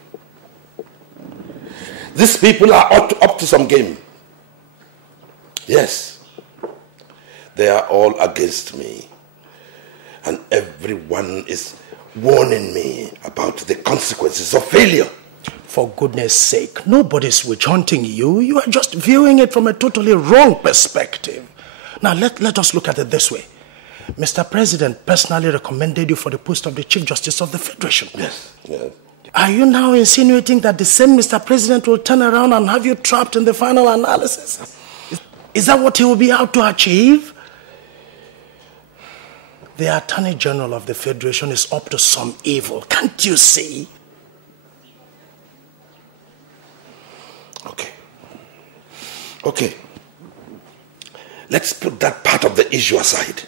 These people are up to some game. Yes. They are all against me. And everyone is warning me about the consequences of failure. For goodness sake, nobody's witch hunting you. You are just viewing it from a totally wrong perspective. Now, let us look at it this way. Mr. President personally recommended you for the post of the Chief Justice of the Federation. Yes. Yes. Are you now insinuating that the same Mr. President will turn around and have you trapped in the final analysis? Is that what he will be out to achieve? The Attorney General of the Federation is up to some evil. Can't you see? Okay. Let's put that part of the issue aside.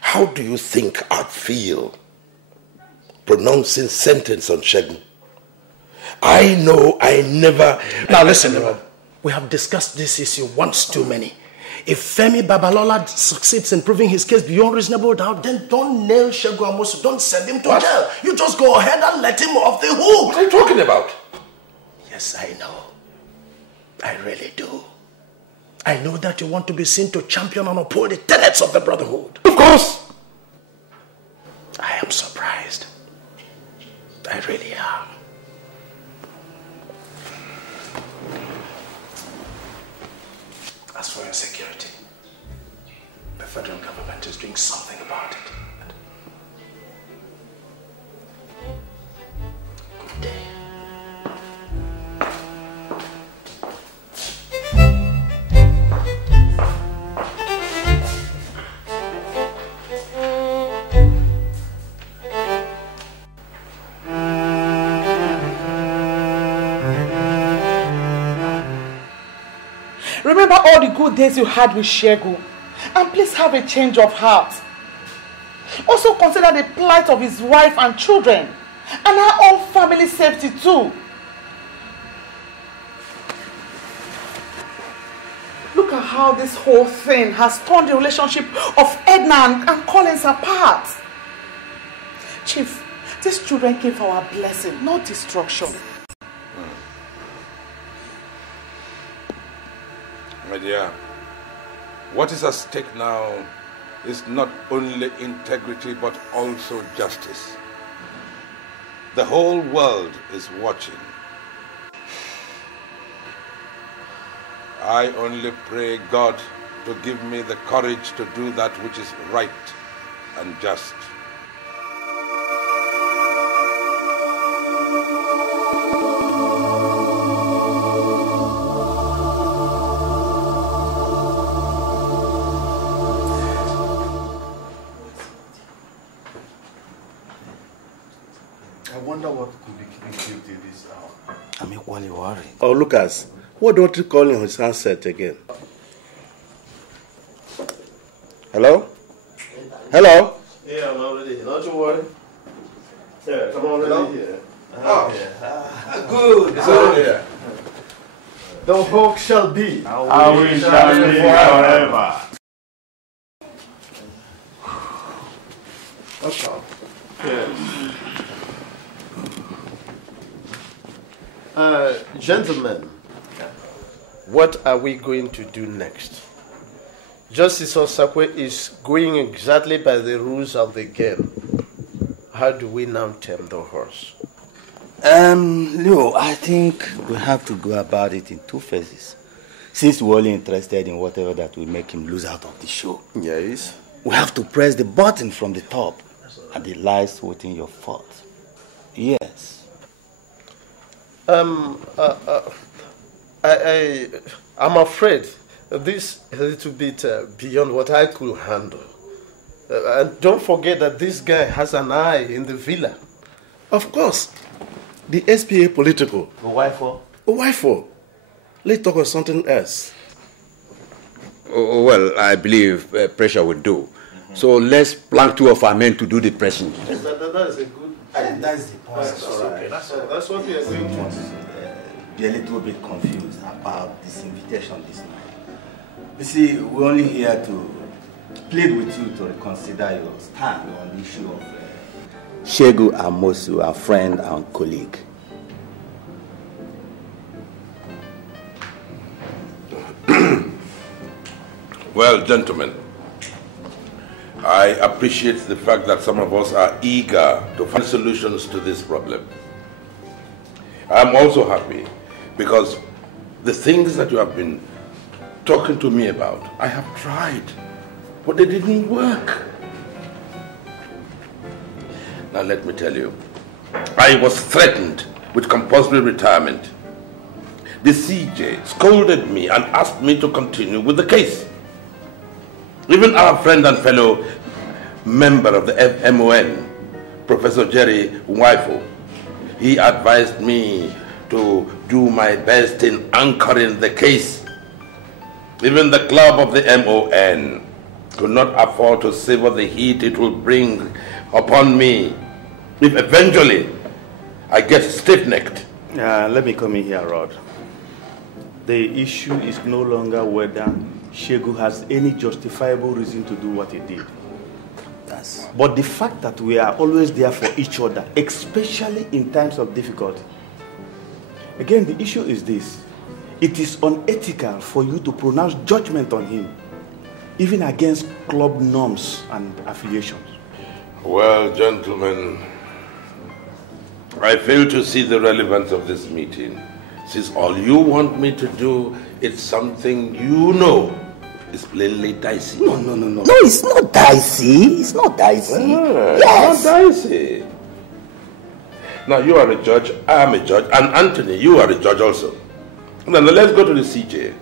How do you think I'd feel pronouncing sentence on Shegun? I know I never... Now listen, Rob. We have discussed this issue once too many. If Femi Babalola succeeds in proving his case beyond reasonable doubt, then don't nail Shegun Amosu. Don't send him to jail. You just go ahead and let him off the hook. What are you talking about? Yes, I know. I really do. I know that you want to be seen to champion and uphold the tenets of the Brotherhood. Of course. I am surprised. I really am. As for your security, the federal government is doing something about it. Good day. Remember all the good days you had with Shegu. And please have a change of heart. Also consider the plight of his wife and children. And our own family safety too. Look at how this whole thing has torn the relationship of Edna and Collins apart. Chief, these children came for our blessing, not destruction. My dear, what is at stake now is not only integrity but also justice. The whole world is watching. I only pray God to give me the courage to do that which is right and just. I wonder what could be keeping Chief till this hour. I'm equally worried. Oh, Lucas, what don't you call him his handset again? Hello? Hello? Yeah, I'm already here. Don't you worry. Yeah, come on, already here. Good. So, the hawk shall be. How we shall live forever. What's up? Yes. Gentlemen, what are we going to do next? Justice Osakwe is going exactly by the rules of the game. How do we now tame the horse? Leo, I think we have to go about it in two phases. Since we're only interested in whatever that will make him lose out of the show. Yes. We have to press the button from the top, and it lies within your foot. Yes. I'm afraid this is a little bit beyond what I could handle. And don't forget that this guy has an eye in the villa. Of course. The SPA political. Why for? Why for? Let's talk about something else. Oh, well, I believe pressure would do. So let's plan two of our men to do the pressing. Yes, that is a good... That's the point. That's okay. That's what we are going to be a little bit confused about this invitation this night. You see, we're only here to plead with you to reconsider your stand on the issue of Shegu Amosu, our friend and colleague. Well, gentlemen, I appreciate the fact that some of us are eager to find solutions to this problem. I'm also happy because the things that you have been talking to me about, I have tried, but they didn't work. Now let me tell you, I was threatened with compulsory retirement. The CJ scolded me and asked me to continue with the case. Even our friend and fellow member of the MON, Professor Jerry Wifo, he advised me to do my best in anchoring the case. Even the club of the MON could not afford to savor the heat it will bring upon me if eventually I get stiff-necked. Let me come in here, Rod. The issue is no longer whether Shegu has any justifiable reason to do what he did. But the fact that we are always there for each other, especially in times of difficulty. Again, the issue is this. It is unethical for you to pronounce judgment on him, even against club norms and affiliations. Well, gentlemen, I fail to see the relevance of this meeting, since all you want me to do is something you know is plainly dicey. No, it's not dicey. It's not dicey. Yes. It's not dicey. Now, you are a judge, I am a judge, and Anthony, you are a judge also. Then let's go to the CJ,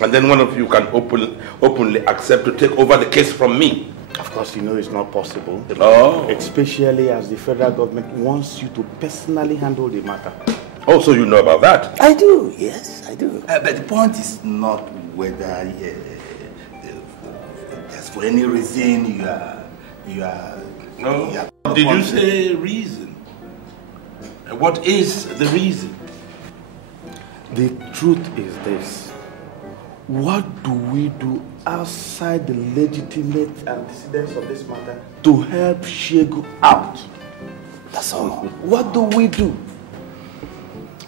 and then one of you can openly accept to take over the case from me. Of course, you know it's not possible. Oh. Especially as the federal government wants you to personally handle the matter. Oh, so you know about that? I do, yes, I do. But the point is not whether there's for any reason you are. No. Did you say reason? What is the reason? The truth is this. What do we do outside the legitimate antecedents of this matter to help Shegu out? That's all. What do we do?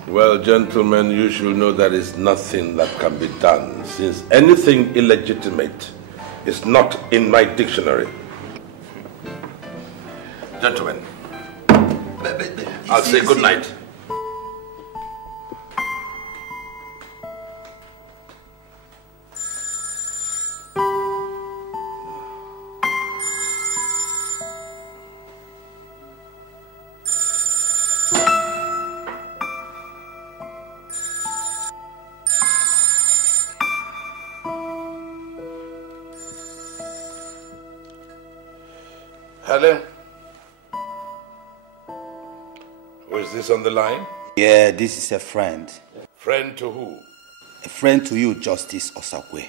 Well, gentlemen, you should know there is nothing that can be done, since anything illegitimate is not in my dictionary. Gentlemen, I'll say good night. Hello? Who is this on the line? Yeah, this is a friend. Friend to who? A friend to you, Justice Osakwe.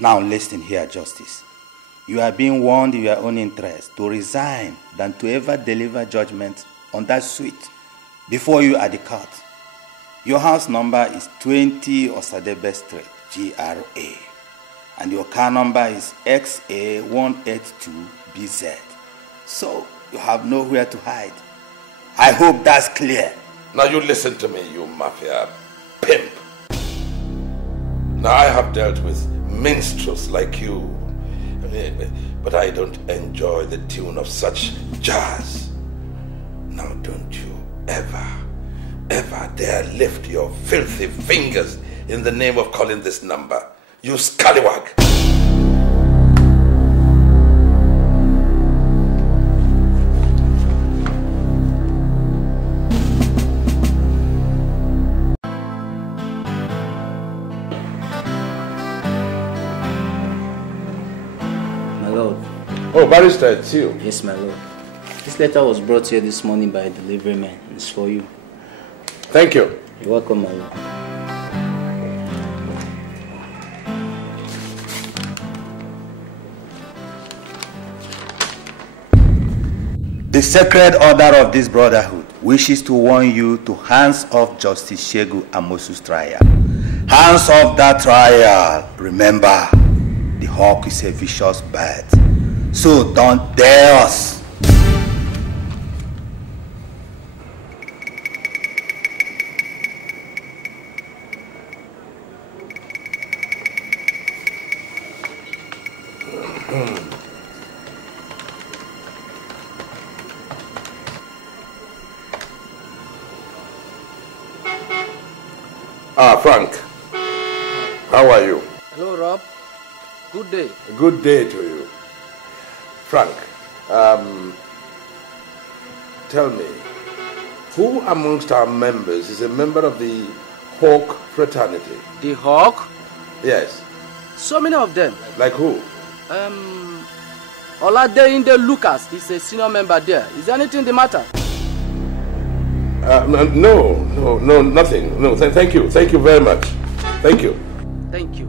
Now listen here, Justice. You are being warned in your own interest to resign than to ever deliver judgment on that suite before you at the court. Your house number is 20 Osadebe Street, GRA. And your car number is XA182BZ. So you have nowhere to hide. I hope that's clear. Now you listen to me, you mafia pimp. Now I have dealt with minstrels like you, but I don't enjoy the tune of such jazz. Now don't you ever dare lift your filthy fingers in the name of calling this number. You scallywag. Oh, barrister, it's you. Yes, my lord. This letter was brought here this morning by a delivery man. It's for you. Thank you. You're welcome, my lord. The sacred order of this brotherhood wishes to warn you to hands off Justice Shegu Amosu's trial. Hands off that trial. Remember, the hawk is a vicious bird. So don't dare us. Frank, how are you? Hello, Rob. Good day. Good day to you. Frank, tell me, who amongst our members is a member of the Hawk fraternity? The Hawk? Yes. So many of them. Like who? Oladeinde Lucas is a senior member there. Is there anything the matter? No, nothing. No, thank you. Thank you very much. Thank you. Thank you.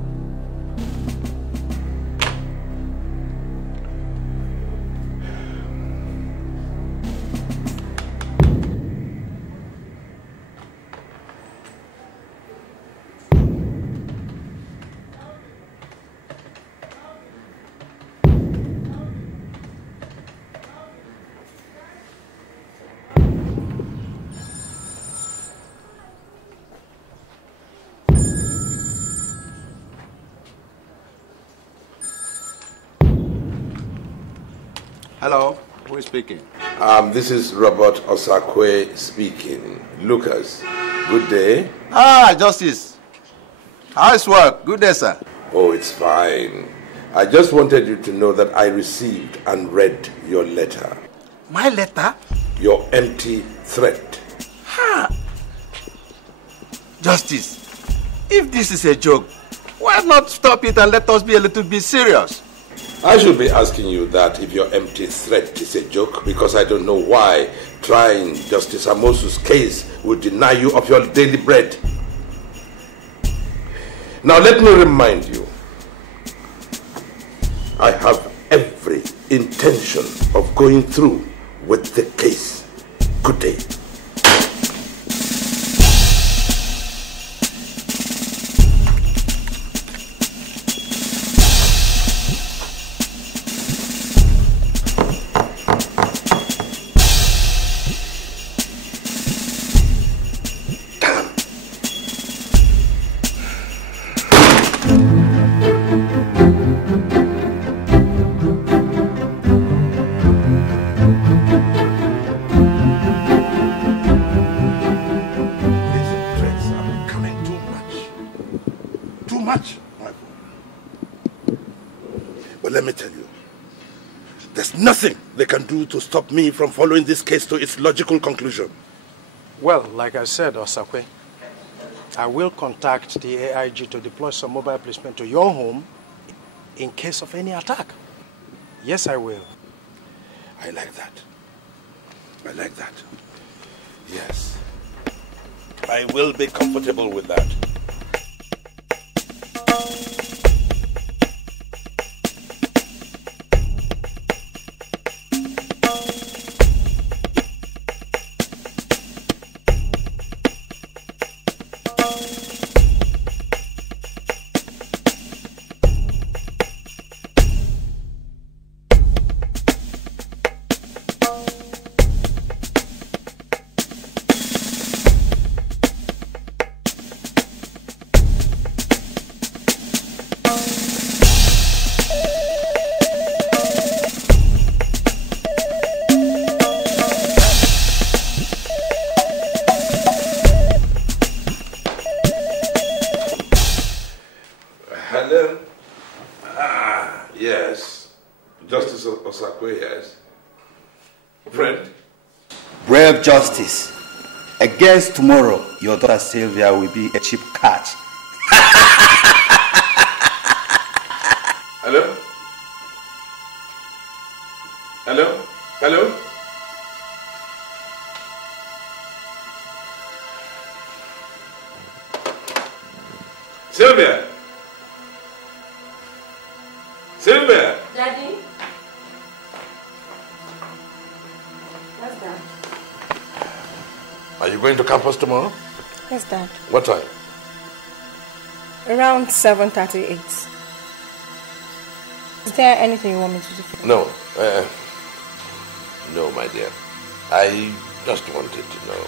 Hello, who is speaking? This is Robert Osakwe speaking. Lucas, good day. Justice. How's work? Good day, sir. Oh, it's fine. I just wanted you to know that I received and read your letter. My letter? Your empty threat. Justice, if this is a joke, why not stop it and let us be a little bit serious? I should be asking you that if your empty threat is a joke, because I don't know why trying Justice Amosu's case would deny you of your daily bread. Now let me remind you, I have every intention of going through with the case. Good day. Nothing they can do to stop me from following this case to its logical conclusion. Well, like I said, Osakwe, I will contact the AIG to deploy some mobile policemen to your home in case of any attack. Yes, I will. I like that. I like that. Yes. I will be comfortable with that. Justice. Against tomorrow, your daughter Sylvia will be a cheap catch. Hello? Hello? Hello? Sylvia? Sylvia? Daddy? What's that? Are you going to campus tomorrow? Yes, Dad. What time? Around 7:38. Is there anything you want me to do? No. No, my dear. I just wanted to know.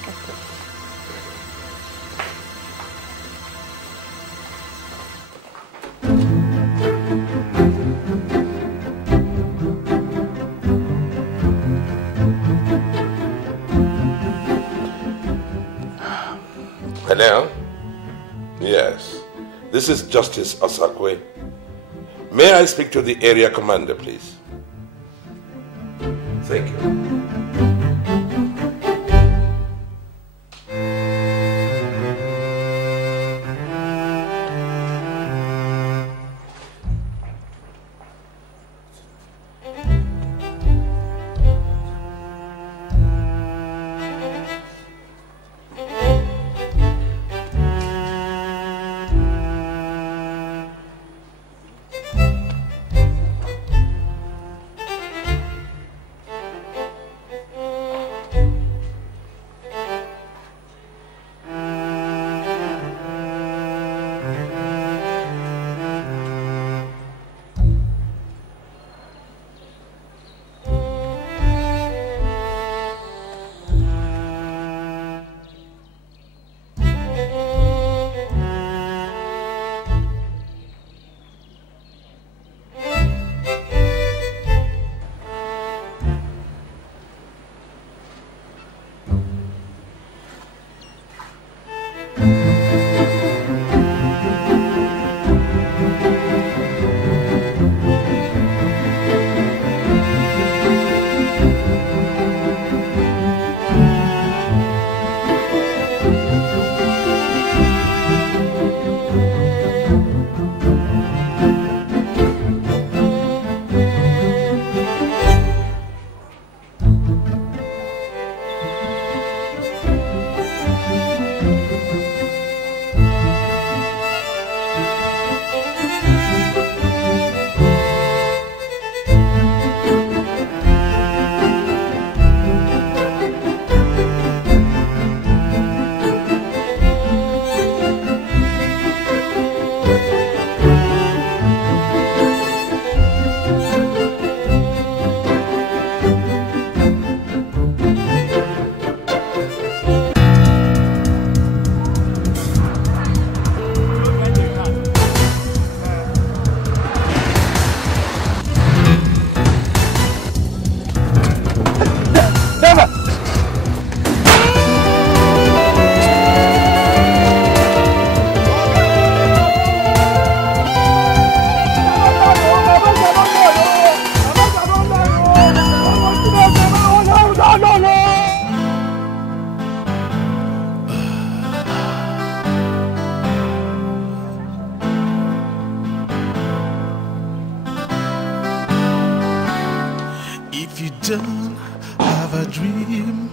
Okay, good. Hello? Yes. This is Justice Osakwe. May I speak to the area commander, please? Thank you. If you don't have a dream,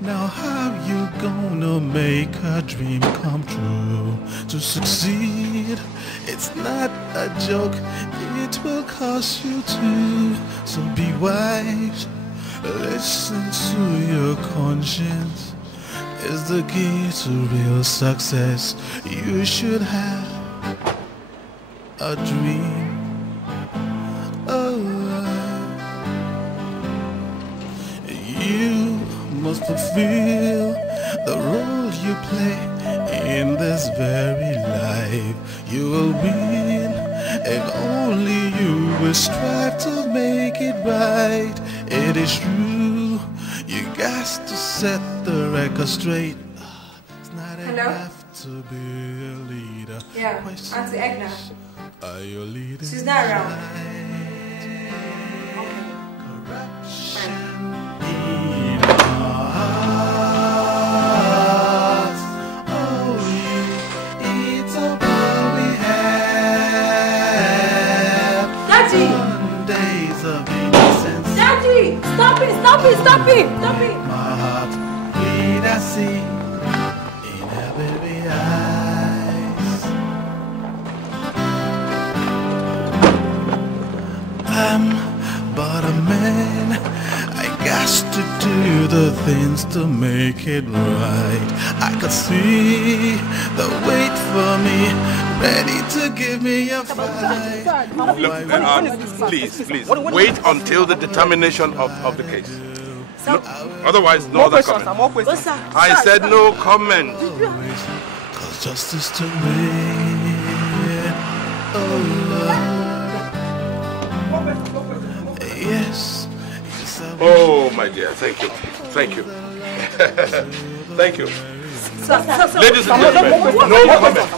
now how you gonna make a dream come true? To succeed, it's not a joke, it will cost you too. So be wise, listen to your conscience. Is the key to real success. You should have a dream. Oh, you must fulfill the role you play in this very life. You will win if only you will strive to make it right. It is true, you got to set the record straight. It's not enough to be a leader. Yeah, Auntie Edna. Are you leading? She's not around. Stop it! Stop it! Stop it! Stop it! My heart, need I see in her baby eyes. I'm but a man. I got to do the things to make it right. I could see the wait for me, ready to give me a fight. Please, wait until the determination of the case. No, otherwise, no other comment. I said no comment. Cause justice to me. Oh Lord. Yes. Oh, my dear, thank you. Thank you. Thank you. Ladies and gentlemen, no comment.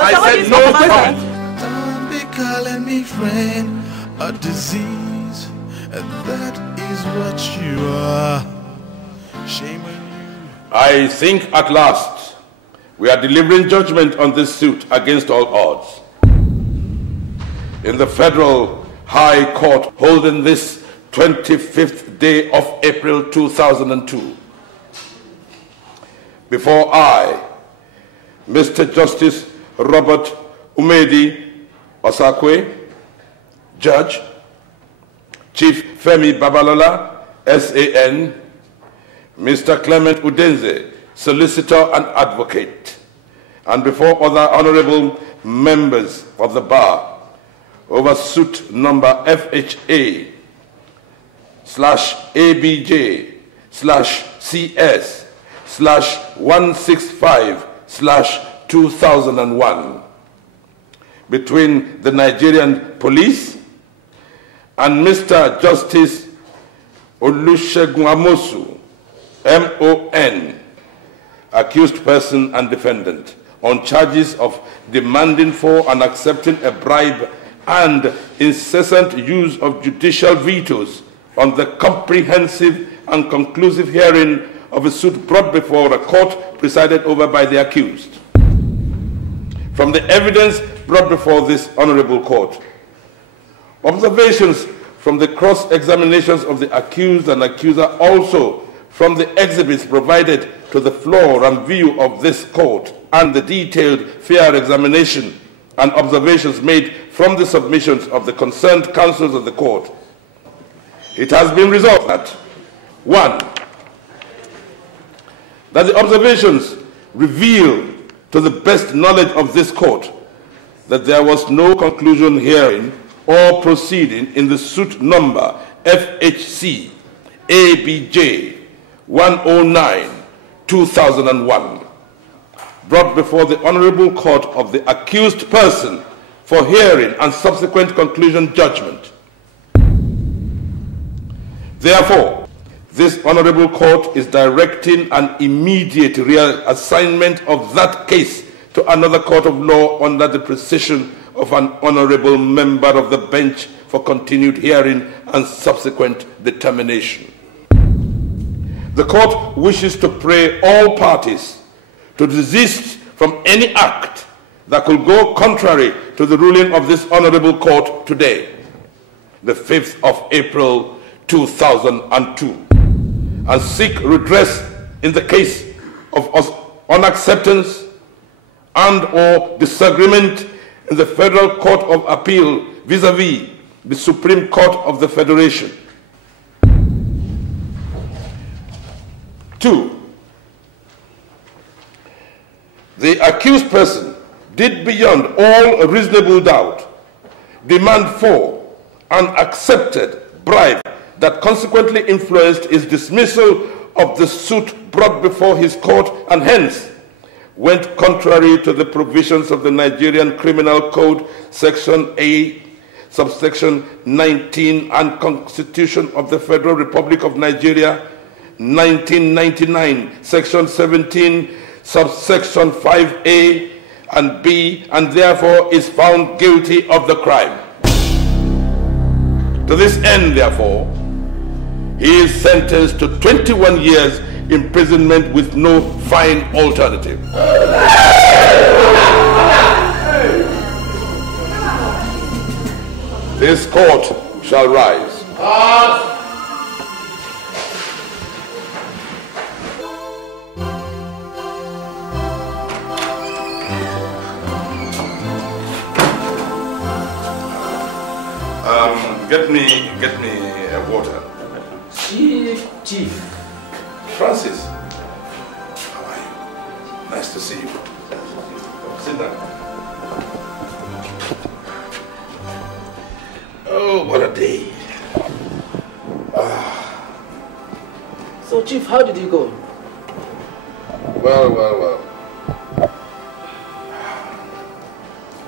I said no comment. Don't be calling me friend, a disease, and that is what you are. Shame on you. I think at last we are delivering judgment on this suit against all odds. In the Federal High Court holding this 25th day of April 2002. Before I, Mr. Justice Robert Umedi Osakwe, Judge, Chief Femi Babalola, SAN, Mr. Clement Udenze, Solicitor and Advocate, and before other honorable members of the bar, over suit number FHA/ABJ/CS/165/2001 between the Nigerian police and Mr. Justice Olusegun Amosu, MON, accused person and defendant, on charges of demanding for and accepting a bribe and incessant use of judicial vetoes on the comprehensive and conclusive hearing of a suit brought before a court presided over by the accused. From the evidence brought before this honorable court, observations from the cross-examinations of the accused and accuser, also from the exhibits provided to the floor and view of this court, and the detailed fair examination and observations made from the submissions of the concerned counsels of the court, it has been resolved that 1. That the observations reveal to the best knowledge of this court that there was no conclusion hearing or proceeding in the suit number FHC ABJ 109/2001 brought before the Honorable Court of the accused person for hearing and subsequent conclusion judgment. Therefore, this Honorable Court is directing an immediate reassignment of that case to another court of law under the precision of an honorable member of the bench for continued hearing and subsequent determination. The court wishes to pray all parties to desist from any act that could go contrary to the ruling of this honorable court today, the 5th of April 2002 and seek redress in the case of unacceptance and or disagreement in the Federal Court of Appeal vis-à-vis the Supreme Court of the Federation. 2. The accused person did beyond all reasonable doubt demand for and accepted bribe that consequently influenced his dismissal of the suit brought before his court and hence went contrary to the provisions of the Nigerian Criminal Code, Section A, subsection 19, and Constitution of the Federal Republic of Nigeria, 1999, Section 17, subsection 5A and B, and therefore is found guilty of the crime. To this end, therefore, he is sentenced to 21 years imprisonment with no fine alternative. This court shall rise. Get me water. Chief. Francis, how are you? Nice to see you. Sit down. Oh, what a day. So, Chief, how did you go? Well.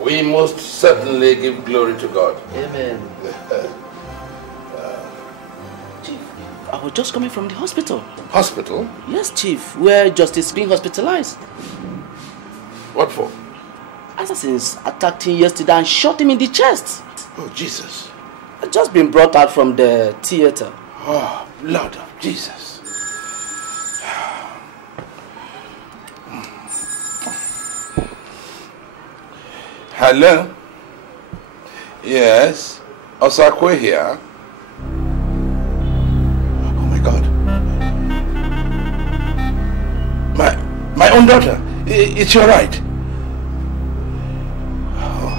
We must certainly give glory to God. Amen. Chief, I was just coming from the hospital. Hospital? Yes, Chief, where Justice Green hospitalized. What for? Assassins attacked him yesterday and shot him in the chest. Oh, Jesus. I've just been brought out from the theater. Oh, Lord of Jesus. Hello? Yes? Osakwe here? Oh my God. My own daughter. It's all right. Oh,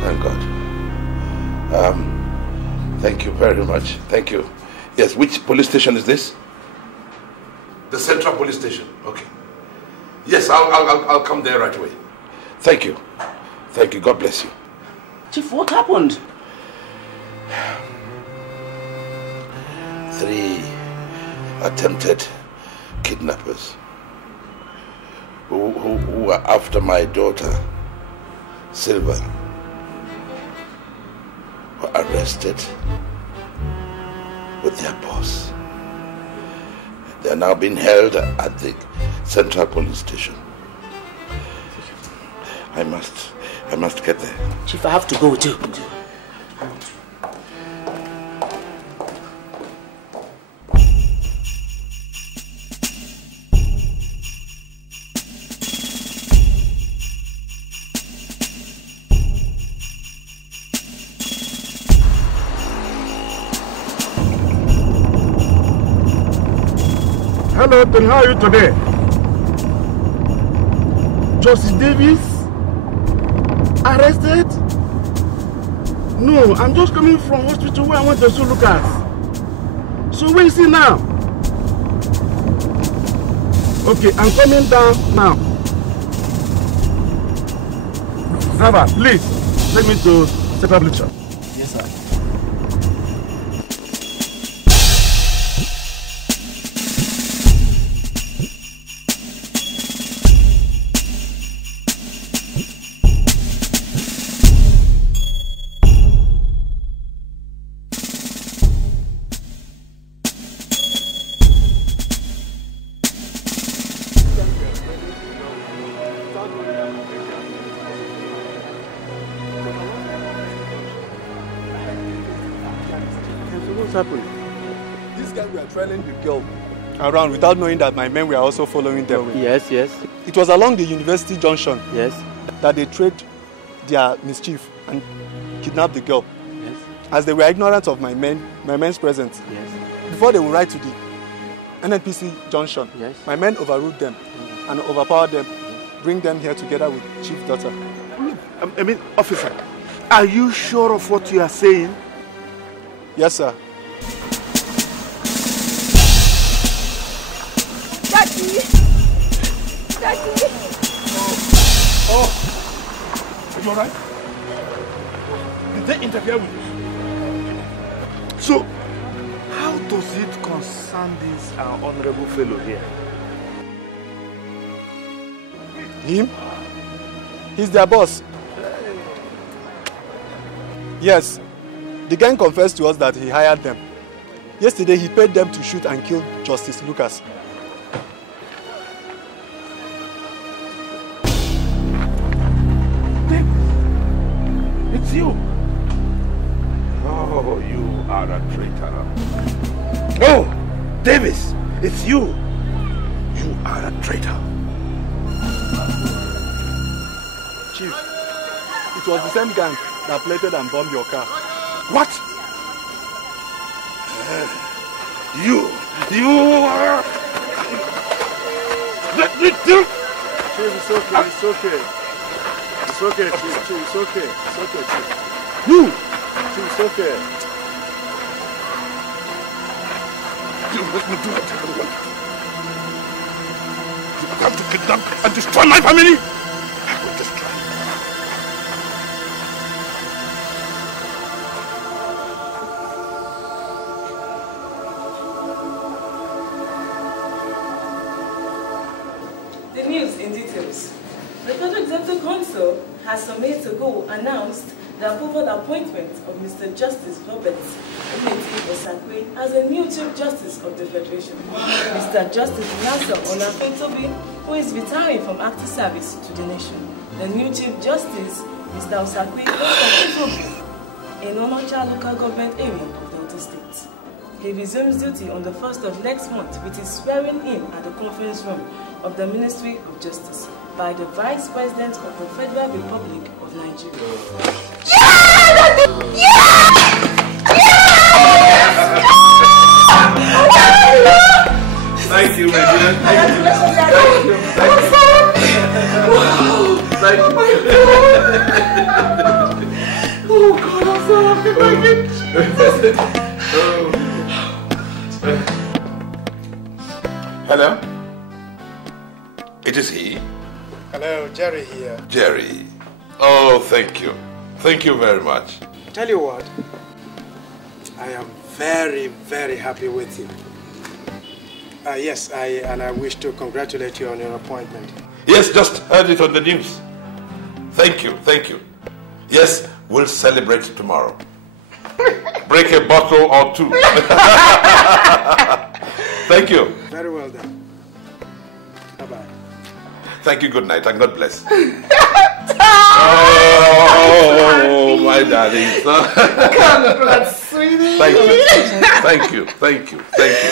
thank God. Thank you very much. Thank you. Yes, which police station is this? The Central Police Station. Okay. Yes, I'll come there right away. Thank you. Thank you. God bless you. Chief, what happened? 3 attempted kidnappers who were after my daughter, Silva, were arrested with their boss. They are now being held at the Central Police Station. I must get there. Chief, I have to go with you. Hello, Tony, how are you today? Justice Davis? Arrested? No, I'm just coming from hospital where I went to see Lucas. So where is he now? Okay, I'm coming down now. Driver, please, take me to Central Police Station. Yes, sir. Around without knowing that my men were also following them. Yes. It was along the University Junction. Yes. That they tried their mischief and kidnapped the girl. Yes. as they were ignorant of my men's presence. Yes. Before they would ride to the NNPC junction, yes, my men overruled them and overpowered them, bring them here together with Chief's daughter. I mean, officer, are you sure of what you are saying? Yes, sir. Daddy! Daddy! Oh! Are you alright? Did they interfere with you? So, how does it concern this honorable fellow here? Him? He's their boss. Yes, the gang confessed to us that he hired them. Yesterday he paid them to shoot and kill Justice Lucas. It's you! Oh, you are a traitor. Oh, Davis, it's you! You are a traitor. Chief, it was the same gang that plated and bombed your car. What? You are... Let me do... Chief, it's okay, it's okay. It's okay, Chief, it's okay. It's okay, Chief. You! Chief, it's okay. You let me do what I want. You have to kidnap and destroy my family? I will destroy you. The news in details. The Federal Executive Council has some minutes ago announced the approval appointment of Mr. Justice Robert Iyke as a new Chief Justice of the Federation. Mr. Justice Nasser Onafetobi, who is retiring from active service to the nation. The new Chief Justice, Mr. Osakwe, in Onocha local government area of the Delta State. He resumes duty on the 1st of next month with his swearing in at the conference room of the Ministry of Justice by the Vice President of the Federal Republic of Nigeria. Thank you, Regina. Thank you. Thank you. Oh God, I'm so happy. Hello? It is he? Hello, Jerry here. Jerry. Oh, thank you. Thank you very much. Tell you what, I am very, very happy with you. Yes, I wish to congratulate you on your appointment. Yes, just heard it on the news. Thank you, thank you. Yes, we'll celebrate tomorrow. Break a bottle or two. Thank you. Very well done. Bye-bye. Thank you, good night, and God bless. Oh, my darling. Congrats, sweetie. Thank you, thank you, thank you, thank you.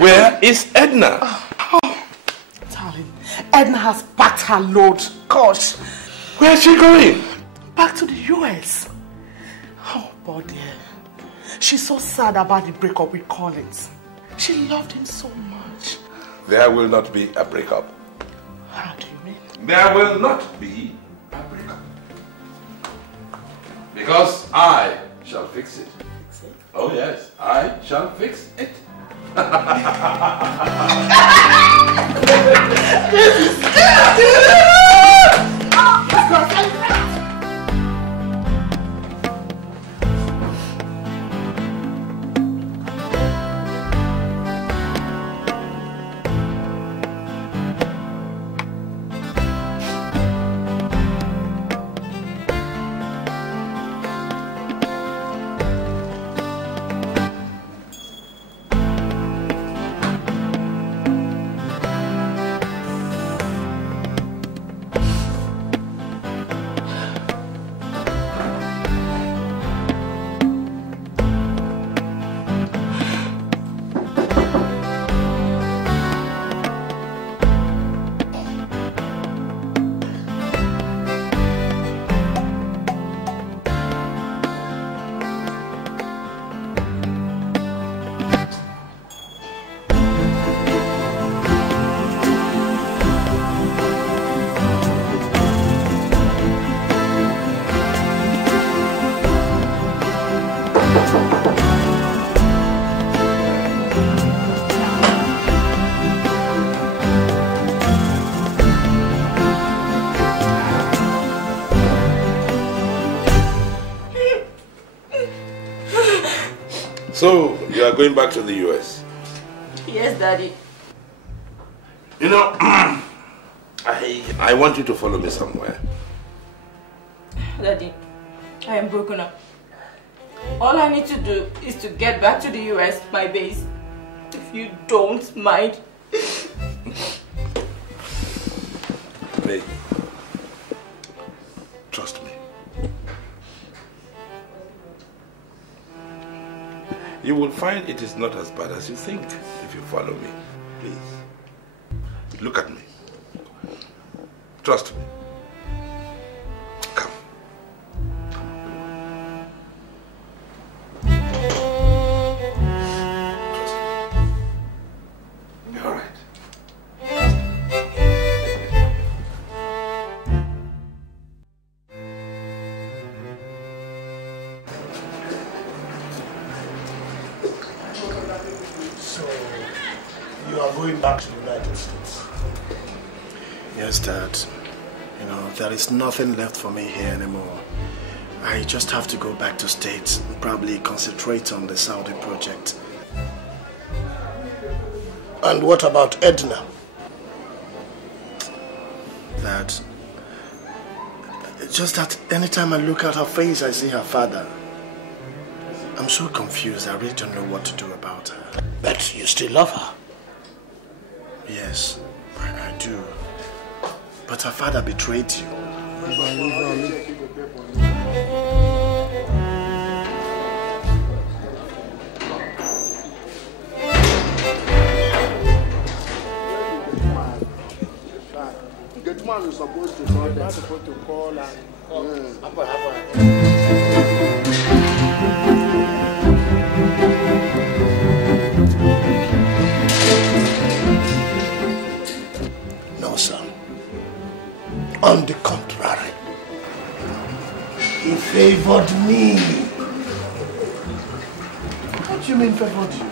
Where is Edna? Oh, darling, Edna has packed her load. Gosh. Where is she going? Back to the US. Oh, poor dear. She's so sad about the breakup with Collins. She loved him so much. There will not be a breakup. How do you mean? There will not be a breakup. Because I shall fix it. Fix it? Oh yes, I shall fix it. So, you are going back to the US? Yes, Daddy. You know, I want you to follow me somewhere. Daddy, I am broken up. All I need to do is to get back to the US, my base. If you don't mind. Hey, trust me. You will find it is not as bad as you think if you follow me. Please. Look at me. Trust me. Come. Be all right. Going back to the United States. Yes, Dad. You know, there is nothing left for me here anymore. I just have to go back to States and probably concentrate on the Saudi project. And what about Edna? Dad, it's just that anytime I look at her face, I see her father. I'm so confused. I really don't know what to do about her. But you still love her? Yes, I do. But her father betrayed you. The man is supposed to call. They're supposed to call and. No, son. On the contrary, he favored me. What do you mean favored you?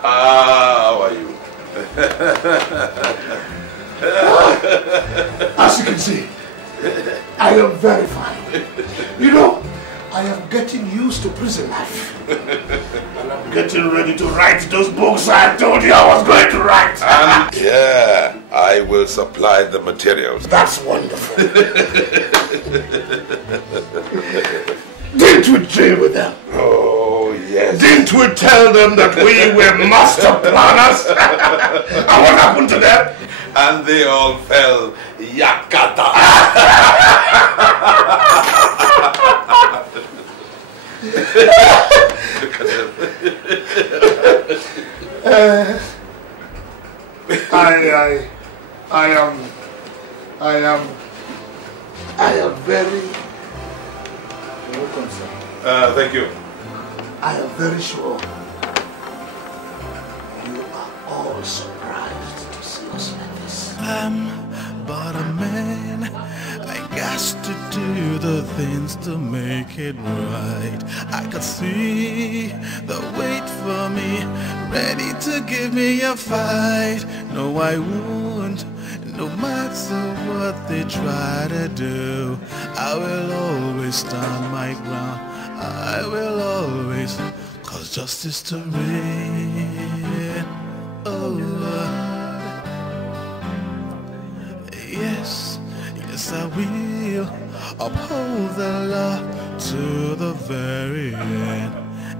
How are you? As you can see, I am very fine. You know, I am getting used to prison life. And I'm getting ready to write those books I told you I was going to write. And yeah, I will supply the materials. That's wonderful. Didn't we dream with them? Oh, yes. Didn't we tell them that we were master planners? And what happened to them? And they all fell yakata. Look at them. I am very... Thank you. I am very sure you are all surprised to see us like this. I'm but a man. I got to do the things to make it right. I could see the wait for me, ready to give me a fight. No, I won't. No matter what they try to do, I will always stand my ground. I will always cause justice to reign. Oh Lord, yes, yes I will uphold the law to the very end.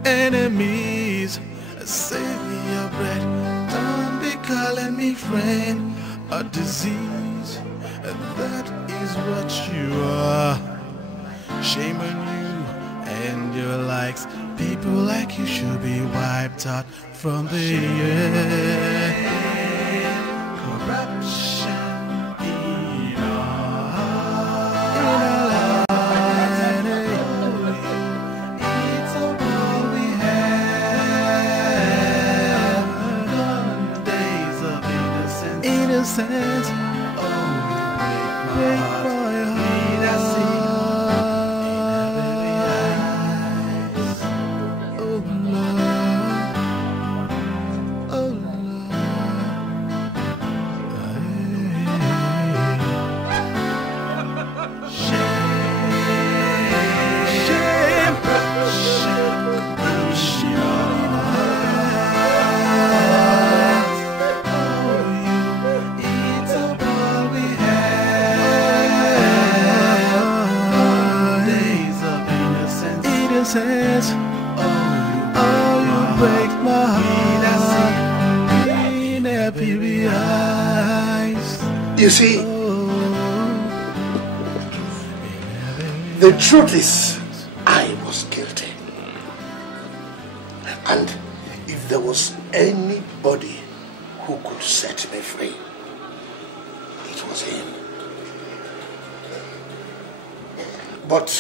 Enemies, save me your bread. Don't be calling me friend. A disease, and that is what you are. Shame on you and your likes. People like you should be wiped out from the earth. Corruption in our land. It's all we have. Gone the days of innocence. Oh, break my heart. I see oh Lord, oh Lord. Shame. innocence. Oh, you break my heart in every eyes. You see, the truth is, I was guilty. And if there was anybody who could set me free, it was him. But,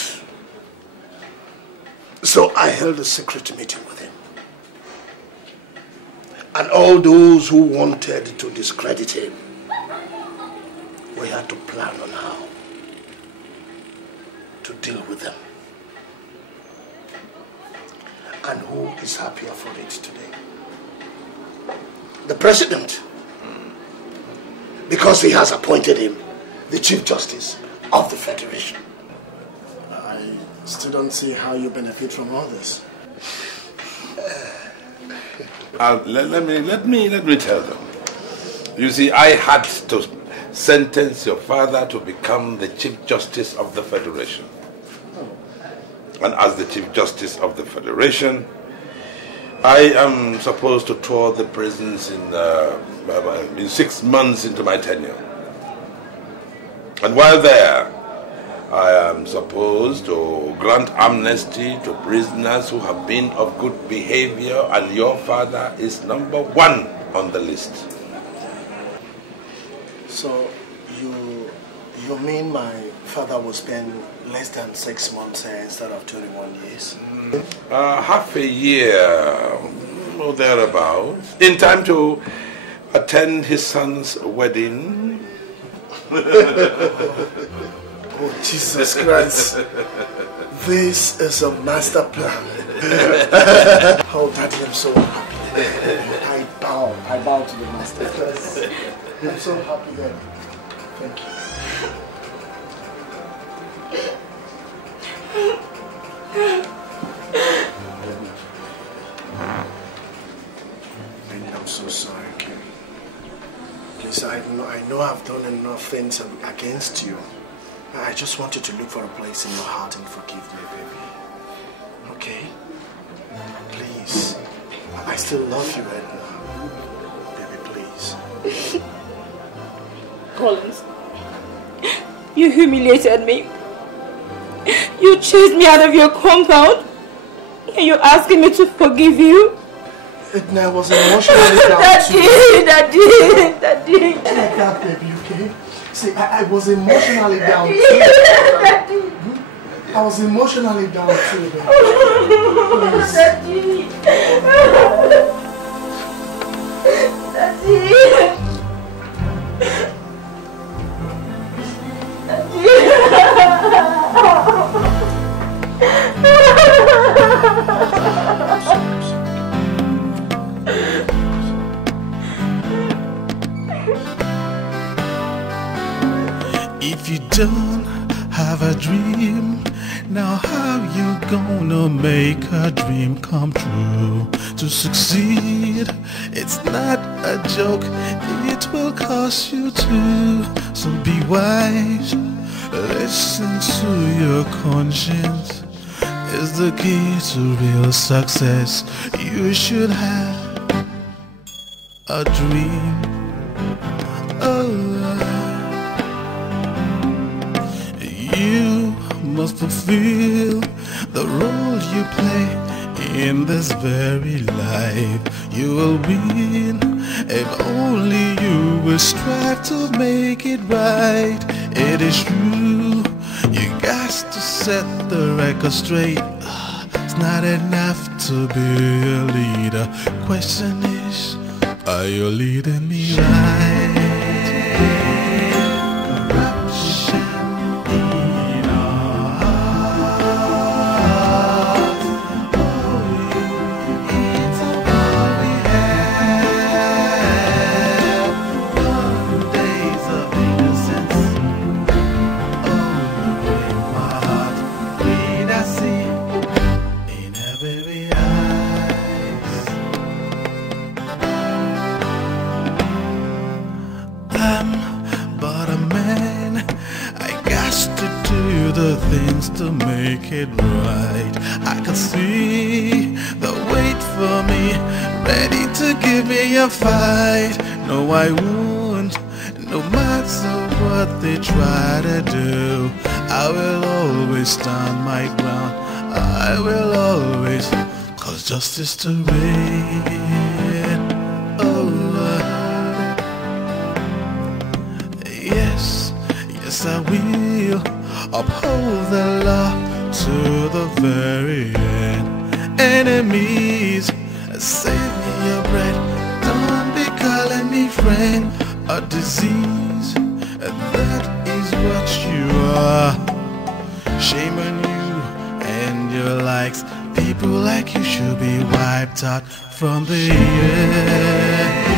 so I held a secret meeting with him. And all those who wanted to discredit him, we had to plan on how to deal with them. And who is happier for it today? The president, because he has appointed him the Chief Justice of the Federation. I still don't see how you benefit from all this. Let me tell them. You see, I had to sentence your father to become the Chief Justice of the Federation. And as the Chief Justice of the Federation, I am supposed to tour the prisons in 6 months into my tenure. And while there, I am supposed to grant amnesty to prisoners who have been of good behavior, and your father is number 1 on the list. So, you mean my father will spend less than 6 months here instead of 21 years? Half a year, or thereabouts, in time to attend his son's wedding. Oh, Jesus Christ. This is a master plan. Oh, Daddy, I'm so happy. I bow to the master. I'm so happy there. Thank you. I'm so sorry, Kim. Please, I know I've done enough things against you. I just want you to look for a place in your heart and forgive me, baby. Okay? Please. I still love you, Edna. Baby, please. Collins, you humiliated me. You chased me out of your compound. And you're asking me to forgive you? Edna, I was emotionally down too. Daddy. Take that, baby, okay? See, I was emotionally down too. I was emotionally down too, baby. Please. If you don't have a dream, now how you gonna make a dream come true? To succeed, it's not a joke, it will cost you too. So be wise, listen to your conscience. It's the key to real success. You should have a dream. You must fulfill the role you play in this very life. You will win if only you will strive to make it right. It is true, you got to set the record straight. It's not enough to be a leader. Question is, are you leading me right? To make it right, I can see the wait for me, ready to give me a fight. No, I won't, no matter what they try to do. I will always stand my ground. I will always cause justice to reign. Oh Lord. Yes, yes I will uphold the law to the very end. Enemies, save me your bread. Don't be calling me friend. A disease, that is what you are. Shame on you and your likes. People like you should be wiped out from the earth.